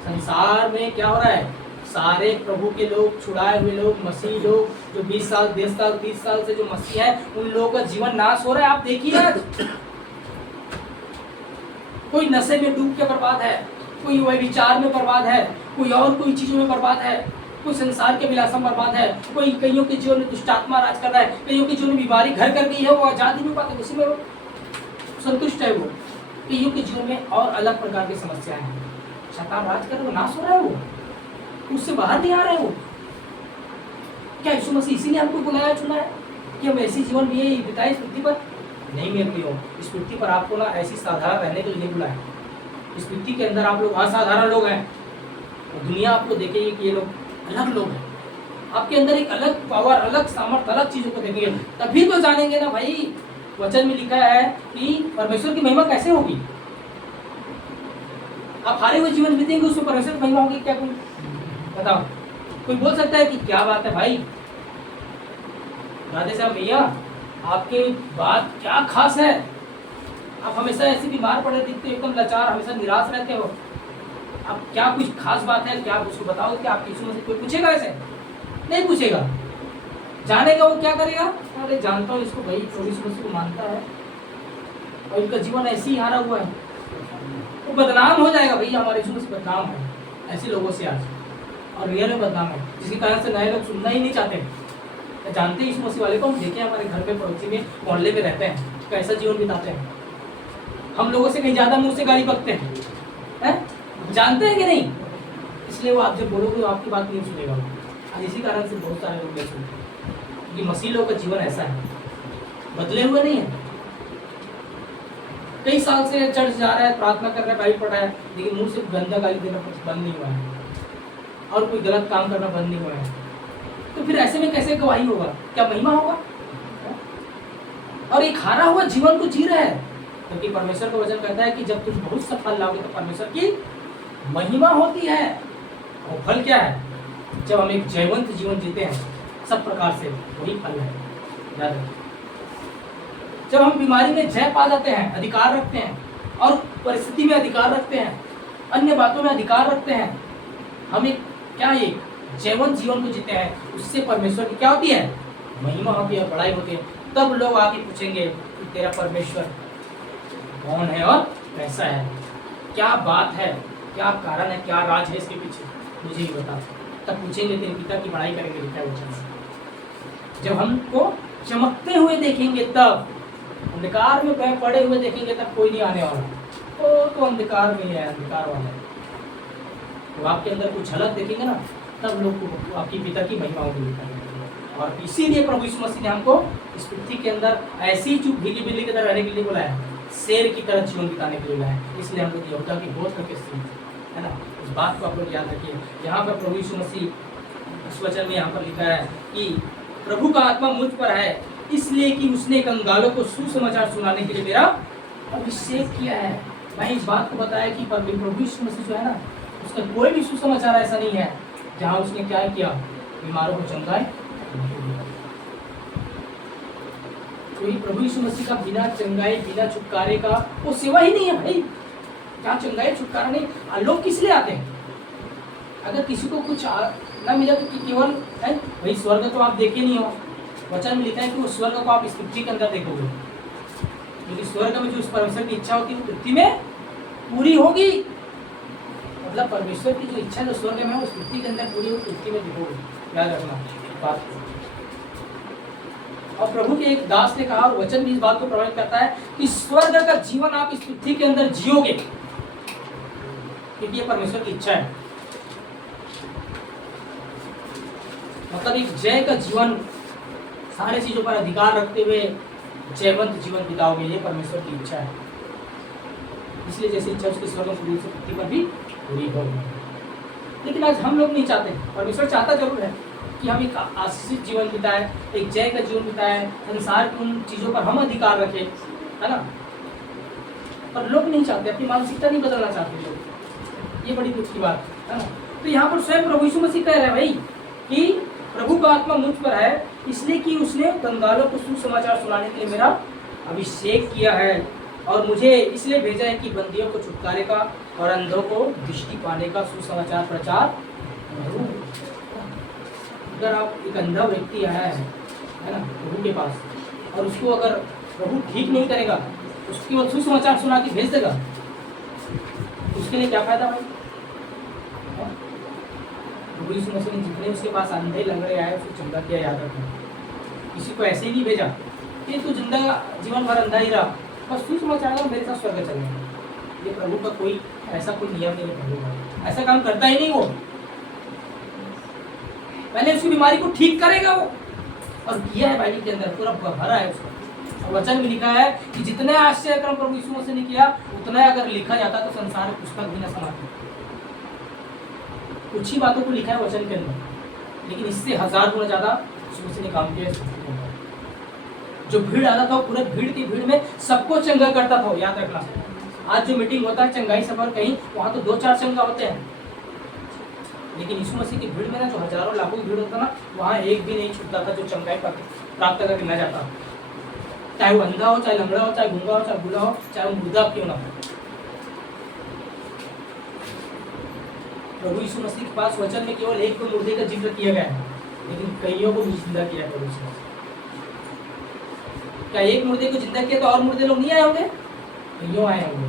संसार में क्या हो रहा है, सारे प्रभु के लोग, छुड़ाए हुए लोग, मसीह लोग, जो 20 साल 10 साल 30 साल से जो मसीह है, उन लोगों का जीवन नाश हो रहा है। आप देखिए आज कोई नशे में डूब के बर्बाद है, कोई वही विचार में बर्बाद है, कोई और कोई चीजों में बर्बाद है, कोई संसार के विलास में बर्बाद है, कोई कईयों के जीवन में दुष्टात्मा राज कर रहा है, कईयों के जीवन में बीमारी घर कर गई है, वो आजाद ही नहीं पाते, उसी में वो संतुष्ट है। वो कईयों के जीवन में और अलग प्रकार की समस्याएं हैं, शैतान राज कर, वो नाश हो रहा है, वो उससे बाहर नहीं आ रहा है। वो क्या यीशु मसीह इसीलिए हमको बुलाया चुना है कि हम ऐसी जीवन भी बिताए इस पृथ्वी पर? नहीं मेरे प्रियो, इस पृथ्वी पर आपको ना ऐसी साधारण रहने के लिए नहीं बुलाया। इस पृथ्वी के अंदर आप लोग असाधारण लोग हैं, और दुनिया आपको देखेगी कि ये लोग अलग लोग हैं। आपके अंदर एक अलग पावर, अलग सामर्थ्य, अलग चीजों को देखेंगे, तभी तो जानेंगे ना भाई। वचन में लिखा है कि परमेश्वर की महिमा कैसे होगी। आप हारे हुए जीवन बीतेंगे, उसमें परमेश्वर की महिमा होगी क्या? कोई बताओ, कोई बोल सकता है कि क्या बात है भाई, राधे साहब भैया आपके बात क्या खास है, आप हमेशा ऐसे बीमार पड़े दिखते हो, एकदम लाचार, हमेशा निराश रहते हो, अब क्या कुछ खास बात है क्या? उसको बताओ कि आप यीशु मसीह, कोई पूछेगा ऐसे? नहीं पूछेगा। जानेगा वो क्या करेगा? अरे जानता हूँ इसको भाई, प्रभु यीशु मसीह को मानता है और इनका जीवन ऐसे ही हारा हुआ है, वो बदनाम हो जाएगा भैया, हमारे यीशु मसीह बदनाम है ऐसे लोगों से आज। और रियल में बदनाम है, जिसके कारण से नए लोग सुनना ही नहीं चाहते। जानते हैं इस मसीह वाले को, हम देखे हमारे घर पे पड़ोसी में मोहल्ले में रहते हैं, कैसा जीवन बिताते हैं। हम लोगों से कहीं ज्यादा मुंह से गाली बकते हैं, जानते हैं कि नहीं? इसलिए वो आप जब बोलोगे तो आपकी बात नहीं सुनेगा। और इसी कारण से बहुत सारे लोग नहीं सुनते, क्योंकि मसीह लोग का जीवन ऐसा है, बदले हुए नहीं है। कई साल से चर्च जा रहा है, प्रार्थना कर रहा है, बाइबल पढ़ रहा है, लेकिन मुंह से गंदा गाली देना बंद नहीं हुआ है और कोई गलत काम करना बंद नहीं हुआ है। तो फिर ऐसे में कैसे गवाही होगा? क्या महिमा होगा? और एक हारा हुआ जीवन को जी रहा है, क्योंकि परमेश्वर का वचन कहता है कि जब तुम बहुत सा फल लाओगे तो परमेश्वर की महिमा होती है। और फल क्या है? जब हम एक जयवंत जीवन जीते हैं सब प्रकार से, वही फल है। याद रखिए, जब हम बीमारी में जय पा जाते हैं, अधिकार रखते हैं, और परिस्थिति में अधिकार रखते हैं, अन्य बातों में अधिकार रखते हैं, हम एक क्या एक जयवंत जीवन को जीते हैं, उससे परमेश्वर की क्या होती है? महिमा होती है, बड़ाई होती है। तब लोग आके पूछेंगे कि तेरा परमेश्वर कौन है और कैसा है, क्या बात है, क्या कारण है, क्या राज है इसके पीछे, मुझे ही बता। तब पूछेंगे, तेरे पिता की बड़ाई करेंगे क्या वचन से। जब हमको चमकते हुए देखेंगे, तब अंधकार में पड़े हुए देखेंगे, तब कोई नहीं आने वाला, तो अंधकार में है, अंधकार वाला है। तो आपके अंदर कुछ झलक देखेंगे ना, तब लोग को आपकी पिता की महिमा होगी। और इसीलिए प्रभु यीशु मसीह ने हमको इस पृथ्वी के अंदर ऐसी चुप भीगी बिल्ली की तरह रहने के लिए बुलाया, शेर की तरह जीवन बिताने के लिए बुलाया। इसलिए हम लोग यहूदा की गोत्र के स्त्री है ना, इस बात को आप लोग याद रखिए। यहाँ पर प्रभु यीशु मसीह इस वचन में यहाँ पर लिखा है कि प्रभु का आत्मा मुझ पर है, इसलिए कि उसने कंगालों को सुसमाचार सुनाने के लिए मेरा अभिषेक किया है। मैं इस बात को बताया कि प्रभु यीशु मसीह जो है ना, उसका कोई भी सुसमाचार ऐसा नहीं है जहाँ उसने क्या किया, बीमारों को चंगाए। तो प्रभु यीशु मसीह का बिना चंगाए, बिना छुटकारे का वो सेवा ही नहीं है भाई। क्या चंगाई छुटकारा नहीं? लोग किस लिए आते हैं? अगर किसी को कुछ ना मिला तो केवल है भाई, स्वर्ग तो आप देखे नहीं हो। वचन में लिखा है कि वो स्वर्ग को आप इस पृथ्वी के अंदर देखोगे, क्योंकि स्वर्ग में जो उस परमेश्वर की इच्छा होती है वो पृथ्वी में पूरी होगी। मतलब परमेश्वर की जो इच्छा जो स्वर्ग में है उस पृथ्वी के अंदर पूरी होगी, पृथ्वी में देखोगे। याद रखना बात। और प्रभु के एक दास ने कहा, और वचन भी इस बात को प्रभावित करता है कि स्वर्ग का जीवन आप इस पृथ्वी के अंदर जियोगे, क्योंकि ये परमेश्वर की इच्छा है। मतलब एक जय का जीवन, सारे चीजों पर अधिकार रखते हुए जयवंत जीवन बिताओगे, ये परमेश्वर की इच्छा है। इसलिए जैसे इच्छा उसके स्वर्ग में पूरी पृथ्वी पर भी पूरी हो। लेकिन आज हम लोग नहीं चाहते। परमेश्वर चाहता जरूर है कि हम एक आशीषित जीवन बिताएं, एक जय का जीवन बिताएं, संसार की उन चीजों पर हम अधिकार रखें, है ना। पर लोग नहीं चाहते, अपनी मानसिकता नहीं बदलना चाहते लोग। ये बड़ी दुख की बात है ना। तो यहाँ पर स्वयं प्रभु यीशु मसीह कह रहे हैं भाई कि प्रभु का आत्मा मुझ पर है, इसलिए कि उसने कंगालों को सुसमाचार सुनाने के लिए मेरा अभिषेक किया है, और मुझे इसलिए भेजा है कि बंदियों को छुटकारे का और अंधों को दृष्टि पाने का सुसमाचार प्रचार करूं। अगर आप एक अंधा व्यक्ति आया है ना प्रभु के पास, और उसको अगर प्रभु ठीक नहीं करेगा, उसकी वो सुसमाचार सुना के भेज देगा, उसके लिए क्या फायदा भाई? प्रभु यीशु मसीह ने जितने उसके पास अंधे लंगड़े आए उसको चंगा किया, याद रखना। किसी को ऐसे ही नहीं भेजा कि तू जिंदा जीवन भर अंधा ही रहा, बस सुसमाचार का मेरे साथ स्वर्ग चलेगा। ये प्रभु का कोई ऐसा कोई नियम नहीं है। प्रभु का ऐसा काम करता ही नहीं। वो पहले उसकी बीमारी को ठीक करेगा वो, और किया है बाइबल के अंदर, पूरा भरा है उसका। और वचन में लिखा है कि जितने आश्चर्य कर्म प्रभु यीशु मसीह ने किया, उतना अगर लिखा जाता तो संसार में पुस्तक भी न समाती। कुछ ही बातों को लिखा है वचन के अंदर, लेकिन इससे 1000 गुना ज्यादा यीशु मसीह ने काम किया है। जो भीड़ आता था, पूरे भीड़ की भीड़ में सबको चंगा करता था, याद रखना। आज जो मीटिंग होता है चंगाई सफर कहीं, वहाँ तो 2-4 चंगा होते हैं, लेकिन यीशु मसीह की भीड़ में ना जो हजारों लाखों की भीड़ होता ना, वहाँ एक भी नहीं छूटता था जो चंगाई प्राप्त करके न जाता। चाहे वो अंधा हो, चाहे लंगड़ा हो, चाहे गूंगा हो, चाहे बूढ़ा हो, चाहे वो मुर्दा क्यों ना हो। प्रभु यीशु मसीह के पास वचन में केवल एक मुर्दे का जिक्र किया गया है, लेकिन कईयों को जिंदा किया प्रभु यीशु मसीह। क्या एक मुर्दे को जिंदा किया तो और मुर्दे लोग नहीं आए होंगे? कईयों आए होंगे,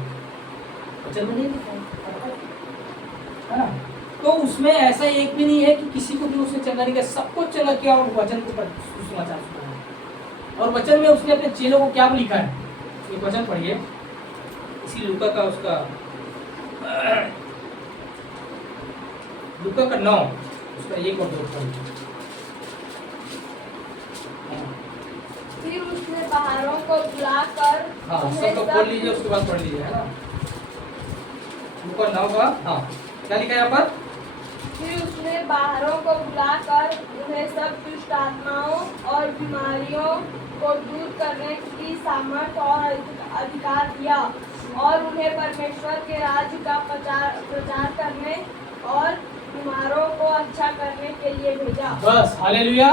वचन में नहीं लिखा है ना। तो उसमें ऐसा एक भी नहीं है कि किसी को भी उसने चंगा नहीं किया, सबको चंगा किया और वचन को सुसमाचार सुनाया। और वचन में उसने अपने चेलों को क्या लिखा है, एक वचन पढ़िए इसी लूका का, उसका लूका का 9 उसका 1 और 2 पढ़िए। फिर उसने बाहरों को बुलाकर हाँ सब लोग पढ़ लीजिए, उसके बाद पढ़ लीजिए, है ना। लूका 9 का, हाँ क्या लिखा है यहाँ पर? फिर उसने बाहरों को बुलाकर उन्हें सब दुष्ट आत्माओं और बीमारियों को दूर करने की सामर्थ और अधिकार दिया और उन्हें परमेश्वर के राज्य का प्रचार करने और बीमारों को अच्छा करने के लिए भेजा। बस हालेलुया।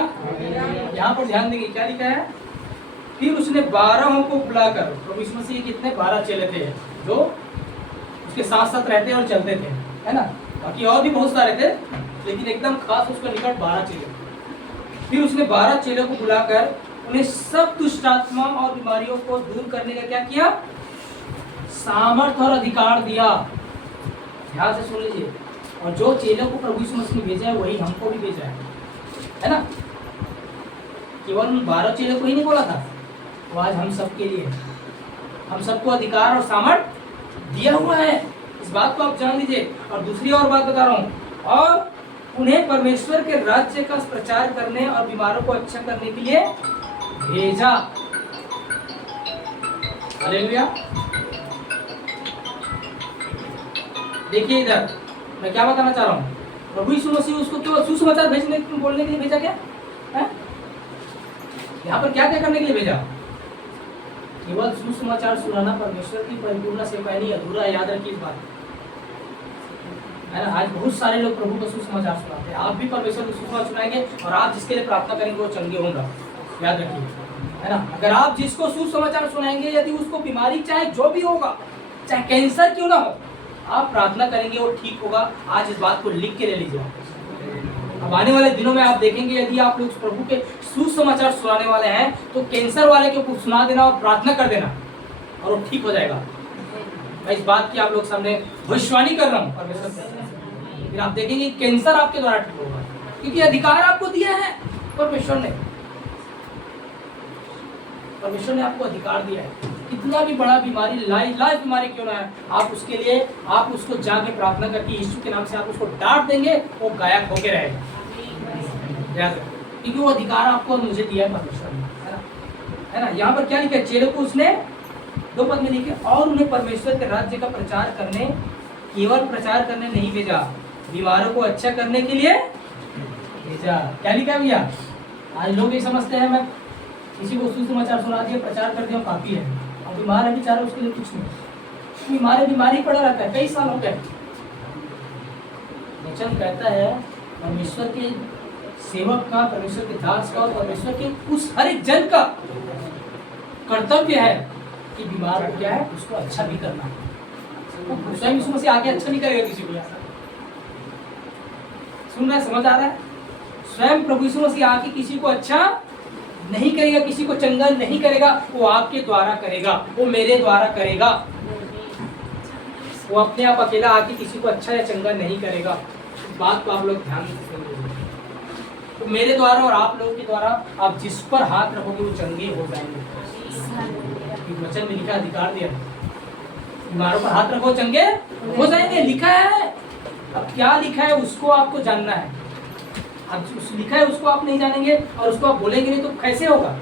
यहाँ पर ध्यान देंगे क्या लिखा है, फिर उसने 12 को बुलाकर, प्रभु यीशु मसीह के कितने 12 चेले थे जो उसके साथ साथ रहते और चलते थे, है ना। बाकी और भी बहुत सारे थे, लेकिन एकदम खास उसका निकट 12 चेले। फिर उसने 12 चेलों को बुलाकर उन्हें सब दुष्ट आत्मा और बीमारियों को दूर करने का क्या किया, सामर्थ और अधिकार दिया। ध्यान से सुन लीजिए। और जो चेलों को प्रभु यीशु मसीह ने भेजा है वही हमको भी भेजा है ना। केवल उन 12 चेलों को ही नहीं बोला था, वो आज हम सबके लिए, हम सबको अधिकार और सामर्थ दिया हुआ है, इस बात को आप जान लीजिए। और दूसरी और बात बता रहा हूँ, और उन्हें परमेश्वर के राज्य का प्रचार करने और बीमारों को अच्छा करने के लिए भेजा। हालेलुया। देखिए इधर मैं क्या बताना चाह रहा हूँ, प्रभु यीशु मसीह उसको केवल सुसमाचार भेजने बोलने के लिए भेजा क्या है? यहाँ पर क्या क्या करने के लिए भेजा? केवल सुसमाचार सुनाना परमेश्वर की परिपूर्ण सेवा नहीं, अधूरा है, याद रखिए इस बात, है ना। आज बहुत सारे लोग प्रभु को सुसमाचार सुनाते हैं, आप भी परमेश्वर को सुसमाचार सुनाएंगे और आप जिसके लिए प्रार्थना करेंगे वो चंगे होगा, याद रखिए, है ना। अगर आप जिसको सुसमाचार सुनाएंगे, यदि उसको बीमारी चाहे जो भी होगा, चाहे कैंसर क्यों ना हो, आप प्रार्थना करेंगे वो ठीक होगा। आज इस बात को लिख के ले लीजिए। अब आने वाले दिनों में आप देखेंगे, यदि आप लोग प्रभु के सुसमाचार सुनाने वाले हैं तो कैंसर वाले के सुना देना और प्रार्थना कर देना और वो ठीक हो जाएगा। मैं इस बात की आप लोग सामने भविष्यवाणी कर रहा हूँ परमेश्वर से। फिर आप देखेंगे कैंसर आपके द्वारा ठीक होगा, क्योंकि अधिकार आपको दिया है परमेश्वर ने। परमेश्वर ने आपको अधिकार दिया है, कितना भी बड़ा बीमारी, लाइलाज बीमारी क्यों ना है, आप उसके लिए आप उसको जाके प्रार्थना करके यीशु के नाम से आप उसको डांट देंगे, वो गायब होके रहेगा, क्योंकि वो अधिकार आपको और मुझे दिया है परमेश्वर ने, है ना। यहाँ पर क्या लिखा है, चेलों को उसने 2 पद में लिखे, और उन्हें परमेश्वर के राज्य का प्रचार करने, केवल प्रचार करने नहीं भेजा, बीमारों को अच्छा करने के लिए भेजा। क्या लिखा है भैया? आज लोग ये समझते हैं मैं किसी को सुसमाचार सुना दिया, प्रचार कर दिया, काफी है, और बीमार है बेचारा, उसके लिए कुछ नहीं, बीमारी पड़ा रहता है, कई साल हो गए। वचन कहता है परमेश्वर के सेवक का, परमेश्वर के दास का और परमेश्वर के उस हर एक जन का कर्तव्य है कि बीमार को क्या है, उसको अच्छा भी करना है। स्वयं यीशु मसीह आगे अच्छा नहीं करेगा किसी को, सुन रहे हैं, समझ आ रहा है? स्वयं प्रभु यीशु मसीह आके किसी को अच्छा नहीं करेगा, किसी को चंगा नहीं करेगा, वो आपके द्वारा करेगा, वो मेरे द्वारा करेगा। वो अपने आप अकेला आके किसी को अच्छा या चंगा नहीं करेगा। इस बात को आप लोग ध्यान से सुनिए। तो मेरे द्वारा और आप लोगों के द्वारा आप जिस पर हाथ रखोगे वो चंगे हो जाएंगे। वचन में लिखा, अधिकार दिया, बीमारों पर हाथ रखो चंगे हो जाएंगे, लिखा है। अब क्या लिखा है उसको आपको जानना है। अब उस लिखा है उसको आप नहीं जानेंगे और उसको आप बोलेंगे नहीं तो कैसे होगा?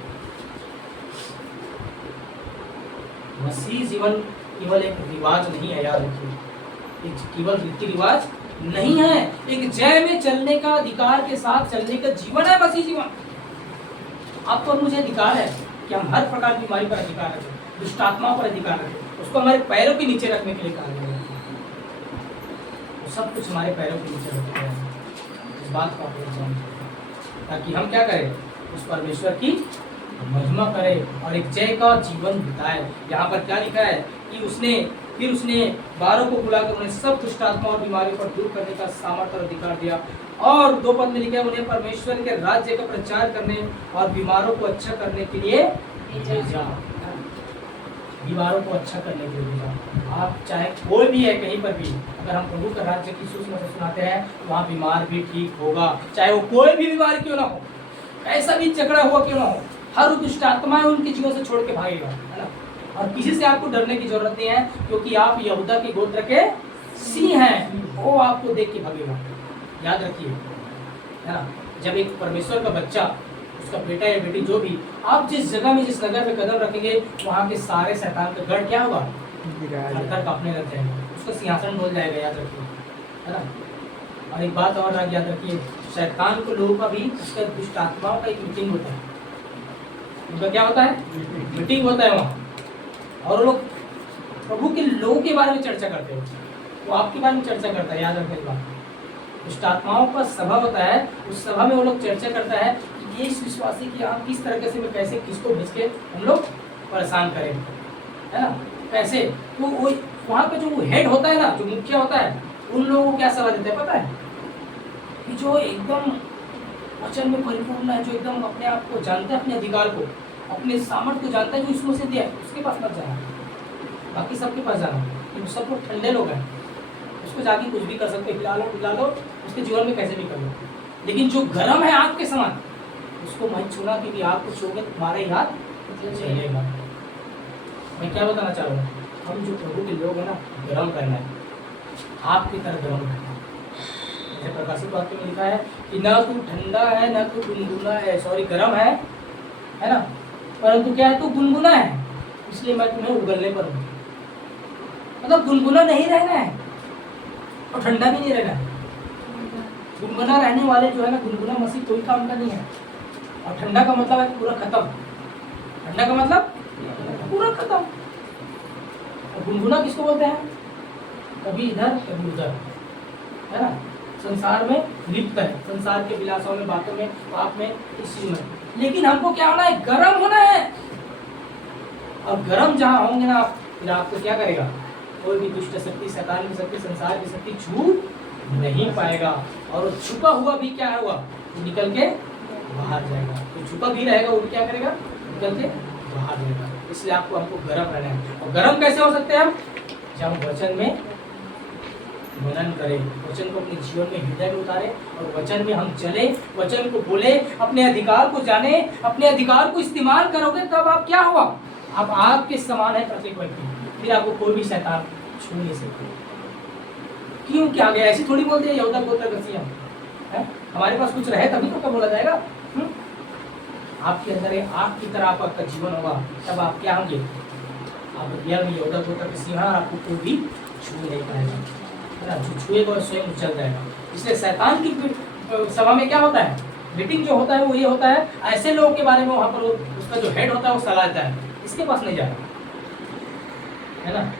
मसीह जीवन केवल एक रिवाज नहीं है, याद रखिए, एक केवल रीति रिवाज नहीं है, एक जय में चलने का, अधिकार के साथ चलने का जीवन है मसीह जीवन। आपको और मुझे अधिकार है कि हम हर प्रकार की बीमारी पर अधिकार रखें, दुष्ट आत्माओं पर अधिकार रखें, उसको हमारे पैरों के नीचे रखने के लिए कहा गया है। वो सब कुछ हमारे पैरों के नीचे रखा है। इस बात को आप जान, ताकि हम क्या करें, उस परमेश्वर की महिमा करें और एक जय का जीवन बिताए। यहाँ पर क्या लिखा है कि फिर उसने 12 को बुलाकर उन्हें सब दुष्ट आत्मा और बीमारियों पर दूर करने का सामर्थ्य और अधिकार दिया। और 2 पद में लिखा है, उन्हें परमेश्वर के राज्य का प्रचार करने और बीमारों को अच्छा करने के लिए भेजा। दीवारों को अच्छा करने के लिए भेजा। आप चाहे कोई भी है कहीं पर भी, अगर हम प्रभु का राज्य की सुसमाचार सुनाते हैं तो वहाँ बीमार भी ठीक होगा, चाहे वो कोई भी बीमार क्यों ना हो, ऐसा भी झगड़ा हुआ क्यों ना हो, हर दुष्ट आत्मा उनके जीवन से छोड़ के भागेगा, है ना। और किसी से आपको डरने की जरूरत नहीं है, क्योंकि आप यहूदा के गोत्र के सिंह हैं, वो आपको देख के भागेगा। याद रखिए, है ना। जब एक परमेश्वर का बच्चा, उसका बेटा या बेटी जो भी, आप जिस जगह में जिस नगर में कदम रखेंगे वहाँ के सारे शैतान का गढ़ क्या होगा, थर कांपने लग जाएगा, उसका सिंहासन डोल जाएगा। याद रखिए, है ना। और एक बात और याद रखिए, शैतान को लोगों का भी, उसका दुष्ट आत्माओं का एक मीटिंग होता है, उनका क्या होता है, मीटिंग होता है वहाँ, और वो लोग प्रभु के लोगों के बारे में चर्चा करते हैं, वो आपके बारे में चर्चा करता है। याद रखने की बात, दुष्ट आत्माओं का सभा होता है, उस सभा में वो लोग चर्चा करता है कि ये इस विश्वासी की आप किस तरीके से, मैं कैसे किसको भेज के हम लोग परेशान करें, है ना, कैसे। तो वो वहाँ पे जो हेड होता है ना, जो मुखिया होता है, उन लोगों को क्या सलाह देता है पता है, कि जो एकदम वचन में परिपूर्ण है, जो एकदम अपने आप को जानता है, अपने अधिकार को, अपने सामर्थ्य को जानता है, जो इसको से दिया है, उसके पास मत जाना, बाकी सबके पास जाना, क्योंकि सब लोग ठंडे लोग हैं, उसको जाके कुछ भी कर सकते, हिला लो, उसके जीवन में कैसे भी कर लो। लेकिन जो गर्म है आग के समान, उसको मत छूना, क्योंकि आग को छूओगे तुम्हारा ही हाथ जलेगा। मैं क्या बताना चाह रहा हूँ, हम जो प्रभु के लोग हैं ना, गर्म करना है, आपकी तरह गर्म करना है। जैसे प्रकाशित वाक्य में लिखा है कि ना तू ठंडा है ना तू गुनगुना है, सॉरी गर्म है ना, परंतु क्या है, तू गुनगुना है, इसलिए मैं तुम्हें उगलने पर हूँ। मतलब गुनगुना नहीं रहना है और ठंडा भी नहीं रहना है। गुनगुना रहने वाले जो है ना, गुनगुना मसीह कोई काम का नहीं है, और ठंडा का मतलब है पूरा खत्म, ठंडा का मतलब पूरा खत्म। और गुनगुना किसको बोलते हैं, कभी इधर कभी उधर, है ना, संसार में लिप्त है, संसार के विलासों में, बातों में, पाप में, इस चीज में। लेकिन हमको क्या होना है, गर्म होना है, और गर्म जहां होंगे ना, फिर आपको क्या करेगा, कोई भी दुष्ट शक्ति, शैतान की शक्ति, संसार की शक्ति छू नहीं पाएगा, और वो छुपा हुआ भी क्या होगा, निकल के बाहर जाएगा। तो छुपा भी रहेगा, वो भी क्या करेगा, निकल के बाहर जाएगा। इसलिए आपको हमको गर्म रहना है। और गर्म कैसे हो सकते हैं हम, जब वचन में मनन करें, वचन को अपने जीवन में हृदय में उतारे, और वचन में हम चले, वचन को बोले, अपने अधिकार को जाने, अपने अधिकार को इस्तेमाल करोगे, तब आप क्या हुआ, आप आग के समान है प्रत्येक व्यक्ति, फिर आपको कोई भी शैतान छू नहीं सकते। क्यों, क्या गया, ऐसे थोड़ी बोलते हैं यहूदा गोत्र का सिंह है, हमारे पास कुछ रहे तभी तो बोला जाएगा। आपके अंदर एक आग की तरह आपका जीवन होगा, तब आप क्या होंगे, आप दुनिया में यहूदा गोत्र का सिंह, आपको कोई भी छू नहीं पाएगा, है ना, जो छुएगा वो स्वयं उछल जाएगा। इसलिए शैतान की सभा में क्या होता है, मीटिंग जो होता है वो ये होता है, ऐसे लोगों के बारे में वहाँ पर उसका जो हेड होता है वो सलाह देता है, इसके पास नहीं जाना, है ना,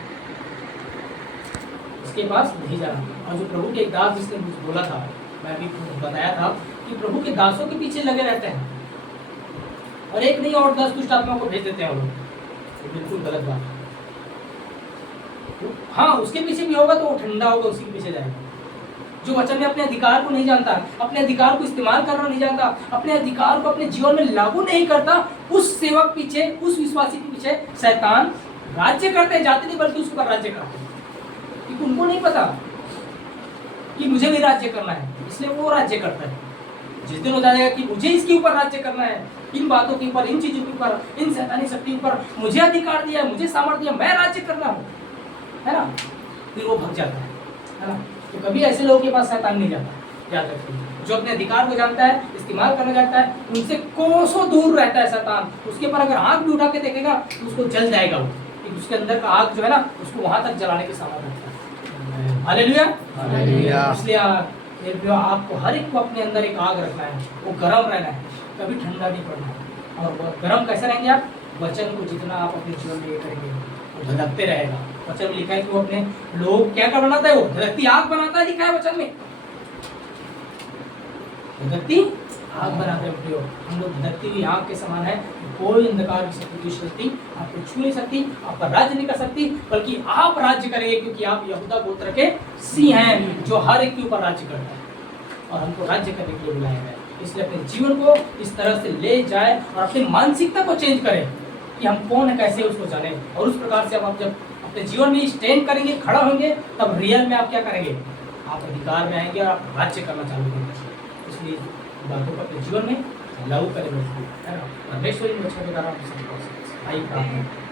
इसके पास नहीं जाना। और जो प्रभु के एक दास जिसने मुझे बोला था, मैं भी बताया था कि प्रभु के दासों के पीछे लगे रहते हैं, और एक नहीं और 10 दुष्ट आत्माओं को भेज देते हैं वो लोग, तो बिल्कुल गलत बात है। हाँ, उसके पीछे भी होगा तो वो ठंडा होगा, उसी के पीछे जाएगा। जो वचन में अपने अधिकार को नहीं जानता, अपने अधिकार को इस्तेमाल करना नहीं जानता, अपने अधिकार को अपने जीवन में लागू नहीं करता, उस सेवक पीछे, उस विश्वासी के पीछे शैतान राज्य करते जाते नहीं, बल्कि उसके ऊपर राज्य करते, क्योंकि उनको नहीं पता कि मुझे भी राज्य करना है, इसलिए वो राज्य करता है। जिस दिन हो जाएगा कि मुझे इसके ऊपर राज्य करना है, इन बातों के ऊपर, इन चीजों के ऊपर, इन शैतानी शक्ति ऊपर मुझे अधिकार दिया, मुझे सामर्थ्य दिया, मैं राज्य करना हूँ, है ना, फिर वो भग जाता है ना। तो कभी ऐसे लोगों के पास शैतान नहीं जाता, याद रखिए। जो अपने अधिकार को जानता है, इस्तेमाल करना जानता है, उनसे कोसों दूर रहता है शैतान। उसके ऊपर अगर आग भी उठा के देखेगा तो उसको जल जाएगा वो, क्योंकि उसके अंदर का आग जो है ना, उसको वहां तक जलाने के सामर्थ्य रखता है। Hallelujah, hallelujah. इसलिए आपको हर एक को अपने अंदर एक आग रखना है, वो गर्म रहना है, कभी ठंडा नहीं पड़ना है। और गर्म कैसे रहेंगे आप, वचन को जितना आप अपने जीवन में ये करेंगे वो धधकते रहेगा। वचन में लिखा है कि वो अपने लोग क्या कर बनाता है, वो धधकती आग बनाता है, लिखा है वचन में, धधकती आग बनाते हैं। हम लोग धधकती हुई आग के समान है, कोई अंधकार की शक्ति, की शक्ति आपको छू नहीं सकती, आपका राज्य नहीं कर सकती, बल्कि आप राज्य करेंगे, क्योंकि आप यहूदा गोत्र के सिंह हैं, जो हर एक के ऊपर राज्य करता है, और हमको राज्य करने के लिए बुलाया गया है। इसलिए अपने जीवन को इस तरह से ले जाए और अपनी मानसिकता को चेंज करें, कि हम कौन है, कैसे उसको जाने। और उस प्रकार से आप जब अपने जीवन में स्टैंड करेंगे, खड़ा होंगे, तब रियल में आप क्या करेंगे, आप अधिकार में आएंगे और आप राज्य करना चालू करेंगे। इसलिए बातों को अपने जीवन में लागू करें, है ना। परमेश्वर इन बच्चों के द्वारा हम सबको आई प्रार्थना।